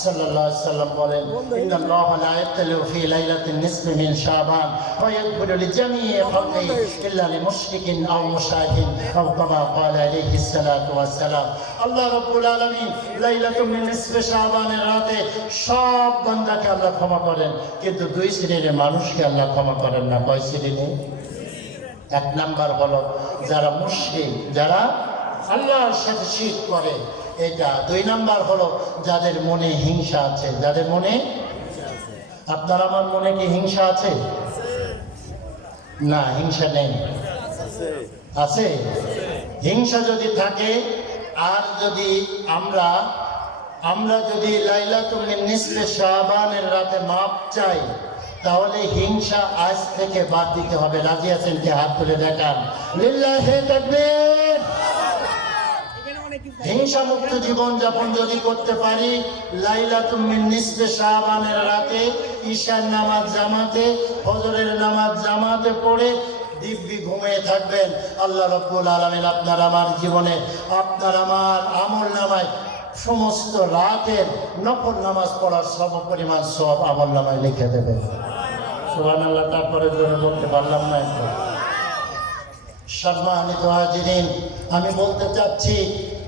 সাল্লাল্লাহু আলাইহি সাল্লাম বলেন, ইন্নাল্লাহা লা ইয়াতলু ফি লাইলাতিন নিসফি মিন শাবান ওয়া ইয়াগফিরু লিজামিই খালকিহি ইল্লা লিমুশরিকিন আও মুশাহিদিন আও কামা ক্বালা আলাইহি সাল্লাতু ওয়াস সালাম। আল্লাহ রাব্বুল আলামিন লাইলাতুল নিসফি শাবানের রাতে সব বান্দাকে আল্লাহ ক্ষমা করেন, কিন্তু 2 শ্রেণীর মানুষকে আল্লাহ ক্ষমা করেন না। কয় শ্রেণী? 1 নাম্বার হলো যারা মুশরিক, যারা আল্লাহর সাথে শিরক করে, এটা। 2 নাম্বার হলো যাদের মনে হিংসা আছে, যাদের মনে। আপনার আমার মনে কি হিংসা আছে? না, হিংসা নেই। আছে? হিংসা যদি থাকে, আর যদি আমরা যদি লাইলাতুল নিসফে শাবানের রাতে মাপ চাই, তাহলে হিংসা আজ থেকে বাদ দিতে হবে। রাজি আছেন কি? হাত তুলে দেখান। লিল্লাহি তাকবীর। হিংসা মুক্ত জীবন যাপন যদি করতে পারি, লাইলাতুল নিসফে শাবানের রাতে ঈশার নামাজ জামাতে, ফজরের নামাজ জামাতে পড়ে দিব্যি ঘুমিয়ে থাকবেন, আল্লাহ রাব্বুল আলামিন আপনার আমার জীবনে, আপনার আমার আমল নামায় সমস্ত রাতের নফল নামাজ পড়ার সমপরিমাণ সওয়াব আমল নামায় লিখে দেবেন। সুবহানাল্লাহ। তারপরে জোরে বলতে পারলাম না একটু। সম্মানিত হাজিরিন, আমি বলতে চাচ্ছি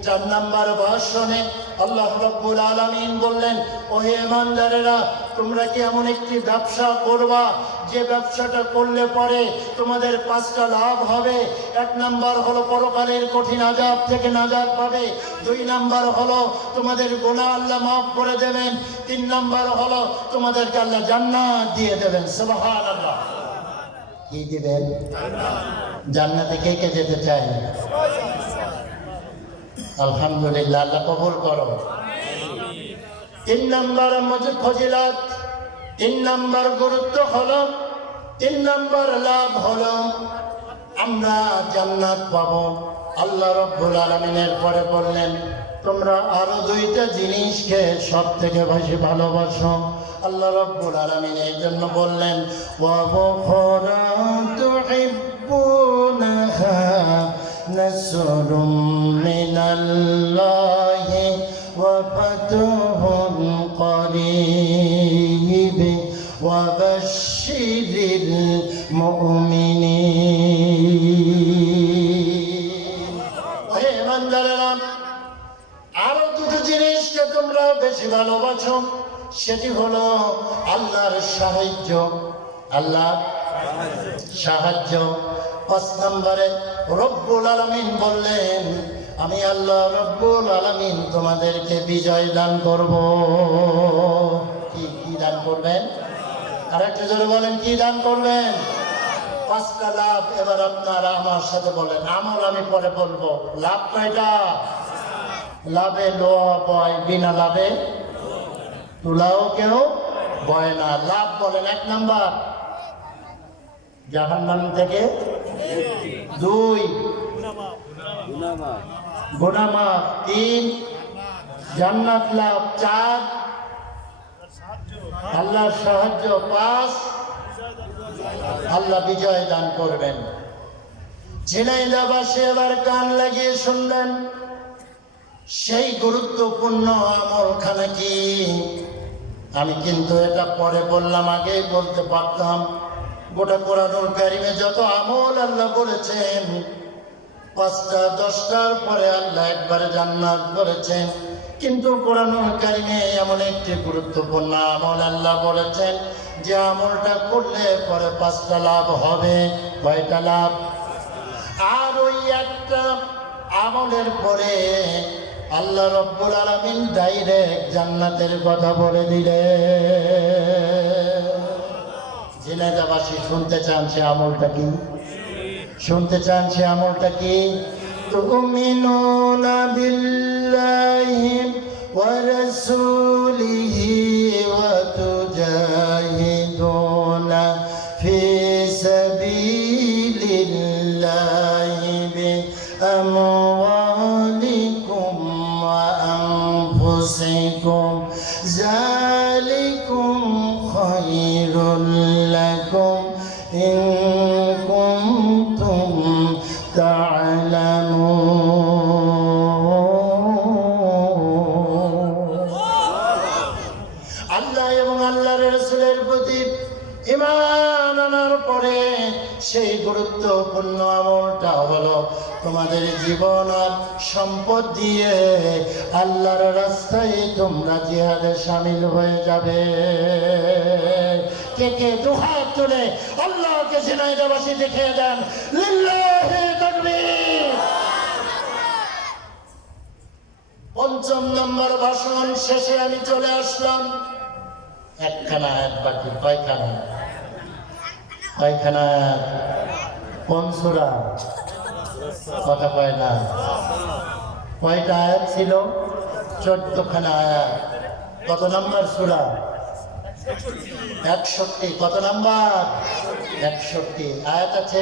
4 নাম্বার ভাষণে আল্লাহ রাব্বুল আলামিন বললেন, ওহে ঈমানদারেরা, তোমরা কি এমন একটি ব্যবসা করবা যে ব্যবসাটা করলে পরে তোমাদের 5টা লাভ হবে? 1 নাম্বার হলো পরকালের কঠিন আযাব থেকে নাজাত পাবে। 2 নাম্বার হলো তোমাদের গুনাহ আল্লাহ মাফ করে দেবেন। 3 নাম্বার হলো তোমাদেরকে আল্লাহ জান্নাত দিয়ে দেবেন। সুবহানাল্লাহ। কি দিবেন? জান্নাতে কে কে যেতে চায়? আলহামদুলিল্লাহ, আল্লাহ কবুল করো। 3 নাম্বার ফজিলত, 3 নাম্বার গুরুত্ব হলো, 3 নাম্বার লাভ হলো আমরা জান্নাত পাবো। আল্লাহ রাব্বুল আলামিনের পরে বললেন, তোমরা আরো 2টা জিনিসকে সব থেকে বেশি ভালোবাসো। আল্লাহ রাব্বুল আলামিন এই জন্য বললেন, ওয়া বুখরা তুহিব্বুনাহা নাসরুম মিনাল্লাহি ওয়া ফাতহুন করিব ওয়া বাশশিরিল মুমিনিন। হে ইমানদারেরা, আরো 2টো জিনিসকে তোমরা বেশি ভালোবাসো, সেটি হলো আল্লাহর সাহায্য। আল্লাহর সাহায্য। 5 নম্বরে রব্বুল আলামিন বললেন, আমি আল্লাহ রব্বুল আলামিন তোমাদেরকে বিজয় দান করব। কি দান করবেন? আর একটু জোরে বলেন, কি দান করবেন? 5টা লাভ। এবার আপনারা আমার সাথে বলেন, আমল আমি পরে বলবো। লাভ কয়টা? লাভে লোহা বয়, বিনা লাভে তুলাও কেউ বয় না। লাভ বলেন। 1 নাম্বার জাহান্নাম থেকে, 2 গুনাহ মাফ, 3 জান্নাত লাভ, 4 আল্লাহর সাহায্য, 5 আল্লাহ বিজয় দান করবেন। ঝিনাইদহবাসী এবার কান লাগিয়ে শুনবেন, সেই গুরুত্বপূর্ণ আমলখানা কি? আমি কিন্তু এটা পরে বললাম, আগেই বলতে পারতাম। গোটা কোরআনুল কারীমে যত আমল আল্লাহ বলেছেন, 5টা 10টার পরে আল্লাহ একবারে জান্নাত বলেছেন, কিন্তু কোরআনুল কারীমে এমন একটি গুরুত্বপূর্ণ আমল আল্লাহ বলেছেন যে আমলটা করলে পরে 5টা লাভ হবে। কয়টা লাভ? আর ওই একটা আমলের পরে আল্লাহ রব্বুল আলামিন ডাইরেক্ট জান্নাতের কথা বলে দিলেন। ঝিনাইদহবাসী শুনতে চান সে আমলটা কি? শুনতে চান সে আমলটা কি? তুমিনুনা বিল্লাহি ওয়া রাসূলিহি ওয়া তুজাহিদুনা ফি সাবিলিল্লাহি বিআমওয়ালিকুম ওয়া আনফুসিকুম যালিকুম খায়রুল লাকুম ইন কুনতুম আল্লাহ এবং আল্লাহর রাসূলের প্রতি ঈমান আনার পরে সেই গুরুত্বপূর্ণ আমলটা হলো তোমাদের জীবন আর সম্পদ দিয়ে আল্লাহর রাস্তায় তোমরা জিহাদে শামিল হয়ে যাবে। কে কে দুহাত তুলে আল্লাহকে ঝিনাইদহবাসী দেখিয়ে দেন লিল্লাহি তাকবীর। ৫ম নম্বর ভাষণ শেষে আমি চলে আসলাম। একখানা আয়াত বাকি। কয়খানা? কয়খানা? কোন সূরা? কথা কয় না। কয়টা আয়াত ছিল? 14খানা আয়াত। কত নম্বর সূরা? 61। কত নাম্বার? 61 আয়াত আছে।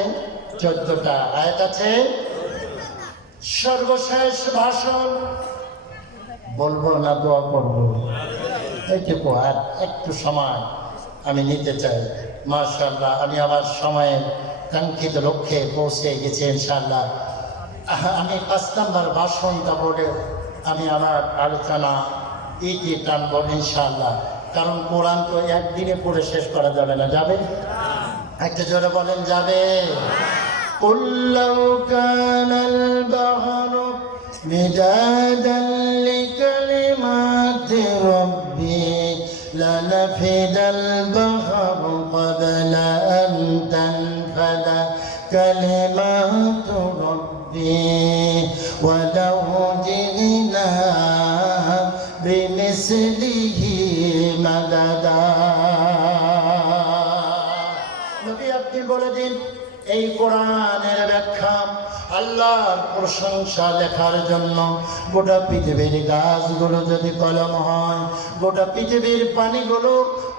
14টা আয়াত আছে। সর্বশেষ ভাষণ বলবো না দোয়া করবো? এইটুকু আর একটু সময় আমি নিতে চাই। মাশাআল্লাহ, আমি আমার সময়ে কাঙ্ক্ষিত লক্ষ্যে পৌঁছে গেছি ইনশাআল্লাহ। আমি 5 নম্বর ভাষণটা বলে আমি আমার আলোচনা ইতি টানবো ইনশাআল্লাহ। কারণ কোরআন তো একদিনে পড়ে শেষ করা যাবে না। যাবে? একটা জোরে বলেন, যাবে? قُلْ لَوْ كَانَ الْبَحْرُ مِدَادًا لِكَلِمَاتِ رَبِّي لَنَفِدَ الْبَحْرُ قَبْلَ أَنْ تَنْفَدَ كَلِمَاتُ رَبِّي وَلَوْ جِئْنَا بِمِثْلِهِ مَدَدًا। নবী আপনি বলে দিন, এই কোরআনের ব্যাখ্যা আল্লাহর প্রশংসা লেখার জন্য গোটা পৃথিবীর গাছগুলো যদি কলম হয়, গোটা পৃথিবীর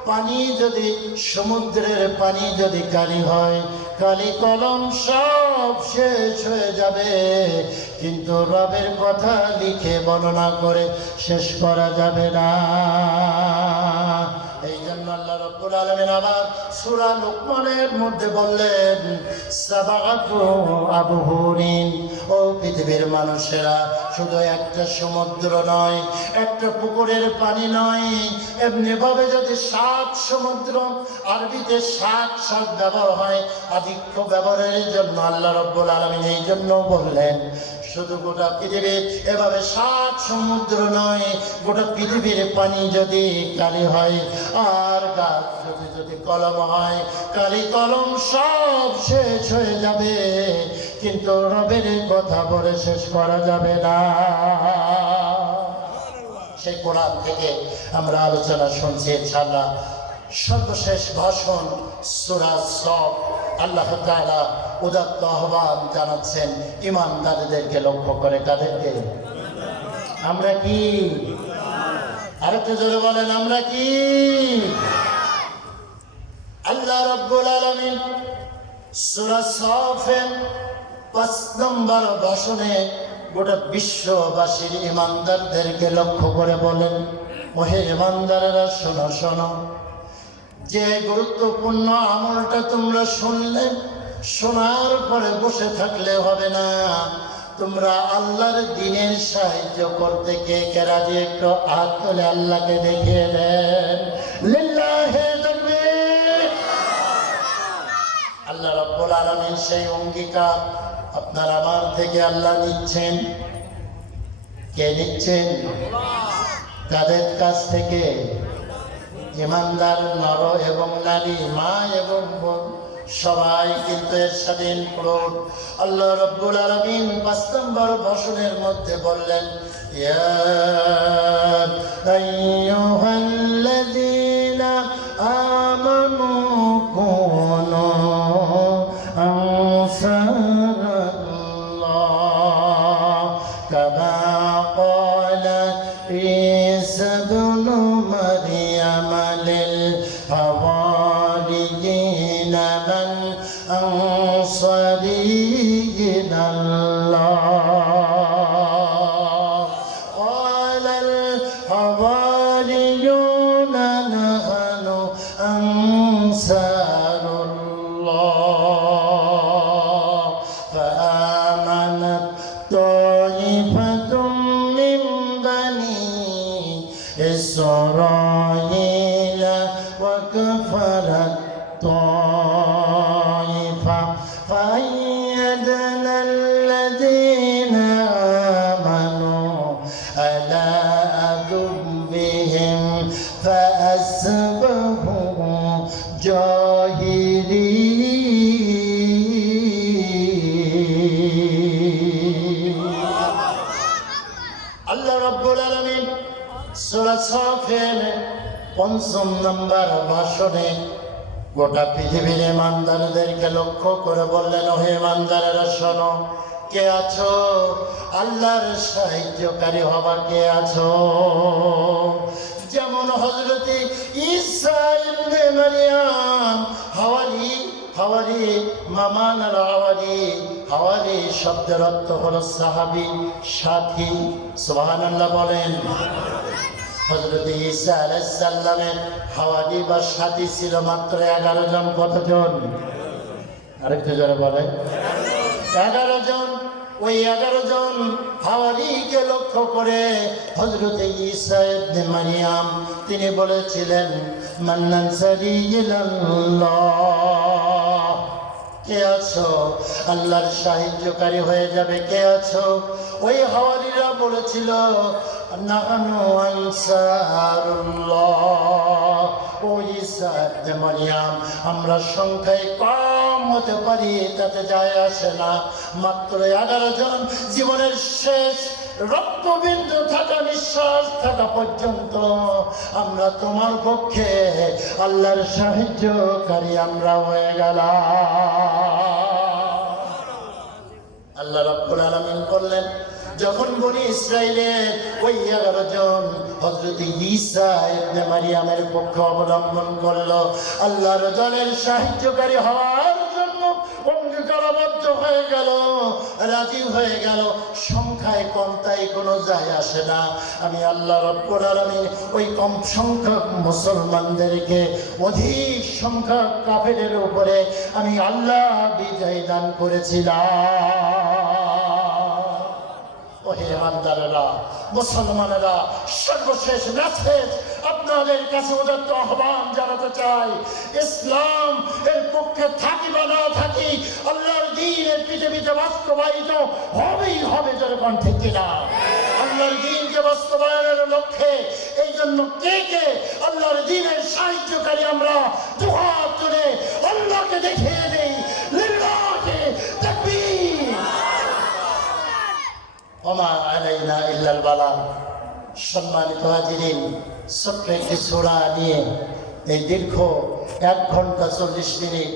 পানি যদি সমুদ্রের পানি যদি কালি হয়, কালি কলম সব শেষ হয়ে যাবে, কিন্তু রবের কথা লিখে বর্ণনা করে শেষ করা যাবে না। এই জন্য আল্লাহ রাব্বুল আলামিন আবার সূরা লুকমানের মধ্যে বললেন, সাবাআতু আবহুরিন, ও পৃথিবীর মানুষেরা, শুধু একটা সমুদ্র নয়, একটা পুকুরের পানি নয়, এমনি ভাবে যদি 7 সমুদ্র, আরবিতে 7 ব্যবহার হয় আধিক্য ব্যবহারের জন্য আল্লাহ রাব্বুল আলামিন এই জন্য বললেন শুধু গোটা পৃথিবীর এভাবে 7 সমুদ্র নয়, গোটা পৃথিবীর পানি যদি কালি হয় আর গাছ যদি কলম হয়, কালি কলম সব শেষ হয়ে যাবে, কিন্তু রবের কথা বলে শেষ করা যাবে না। সেই কোরআন থেকে আমরা আলোচনা শুনছি ইনশাআল্লাহ। সর্বশেষ ভাষণ সূরা সফ। আল্লাহ তাআলা উদাত্ত আহ্বান জানাচ্ছেন ঈমানদারদেরকে লক্ষ্য করে। কাদেরকে? আমরা কি? আরেকটু জোরে বলেন, আমরা কি? আল্লাহ রাব্বুল আলামিন সূরা সফের 5 নম্বর ভাষণে গোটা বিশ্ববাসীর ঈমানদারদেরকে লক্ষ্য করে বলেন, ওহে ঈমানদারেরা, শোনো শোনো, যে গুরুত্বপূর্ণ আমলটা তোমরা শুনলে, শোনার পরে বসে থাকলে হবে না, তোমরা আল্লাহর দ্বীনের সাহায্য করতে কে কে রাজি? একটু হাত তুলে আল্লাহকে দেখিয়ে দেন। লিল্লাহি তাকবীর। আল্লাহ রাব্বুল আলামিন সেই অঙ্গীকার আপনার আমার থেকে আল্লাহ নিচ্ছেন। কে নিচ্ছেন? তাদের কাছ থেকে ইমানদার নর এবং নারী, মা এবং বোন সবাই কিন্তু এর সাথে ইনক্লুড। আল্লাহ রাব্বুল আলামিন ৫ নম্বর ভাষণের মধ্যে বললেন, ইয়া আইয়ুহাল্লাযীনা আমানু কুনু আনসারাল্লাহ কামা ক্বালা ঈসা ইবনু মারইয়াম লিল হাওয়ারিয়িনা মান أنصاري إلى الله قال الحواريون نحن أنصار الله فآمنت طائفة من بني إسرائيل وكفرت طائفة فأيدنا الذين آمنوا على عدوهم فأصبحوا جاهلين الله رب العالمين সূরা সাফের ৫ম নম্বর ভাষণে গোটা পৃথিবীর ইমানদারদেরকে লক্ষ্য করে বললেন, হে ইমানদারেরা শোনো, কে আছো? আল্লাহর সাহায্যকারী হবার কে আছো? যেমন হযরত ঈসা ইবনে মারইয়াম হাওয়ারি মামান আল হাওয়ারি শব্দের অর্থ হলো সাহাবী, সাথী। সুবহানাল্লাহ বলেন। হযরত ঈসা আলাইহিস সালামের হাওয়ারি বা সাথী ছিল মাত্র 11 জন। কতজন? আরেকটু জোরে বলেন। 11 জন। ওই 11 জন হাওয়ারিকে লক্ষ্য করে হযরত ঈসা ইবনে মারইয়াম তিনি বলেছিলেন, মান আনসারি ইলাল্লাহ, কে আছো আল্লাহর সাহায্যকারী হয়ে যাবে, কে আছো? ওই হাওয়ারিরা বলেছিল, নাহানু আনসারুল্লাহ। ও ঈসা ইবনে মারইয়াম, আমরা সংখ্যায় কম হতে পারি, তাতে যায় আসে না, মাত্র 11 জন। জীবনের শেষ রক্তবিন্দু থাকা, নিঃশ্বাস থাকা পর্যন্ত আমরা তোমার পক্ষে আল্লাহর সাহায্যকারী আমরা হয়ে গেলাম। আল্লাহ রাব্বুল আলামিন বললেন, যখন বনি ইসরাইলের ওই 11 জন হযরত ঈসা ইবনে মারইয়ামের পক্ষ অবলম্বন করলো, আল্লাহর দলের সাহায্যকারী হওয়ার জন্য অঙ্গীকারবদ্ধ হয়ে গেল, রাজি হয়ে গেল, সংখ্যায় কম তাই কোনো যায় আসে না। আমি আল্লাহ রাব্বুল আলামিন ওই কম সংখ্যক মুসলমানদেরকে অধিক সংখ্যক কাফেরের উপরে আমি আল্লাহ বিজয় দান করেছিলাম। ওহে ইমানদারেরা, মুসলমানেরা, সর্বশেষ মেসেজ আপনাদের কাছে উদাত্ত আহ্বান জানাতে চাই। ইসলাম এর পক্ষে থাকি বা না থাকি, আল্লাহর দ্বীনের পৃথিবীতে বাস্তবায়িত হবেই হবে। যখন ঠিক কিনা? আল্লাহর দ্বীনকে বাস্তবায়নের লক্ষ্যে এই জন্য কে কে আল্লাহর দ্বীনের সাহায্যকারী আমরা দুহাত তুলে আল্লাহকে দেখিয়ে দেই। লিল্লাহি তাকবীর। ওমা আলাইনা ইল্লাল বালাগ। সম্মানিত হাজিরিন, ছোট্ট একটি সূরা নিয়ে এই দীর্ঘ 1 ঘন্টা 40 মিনিট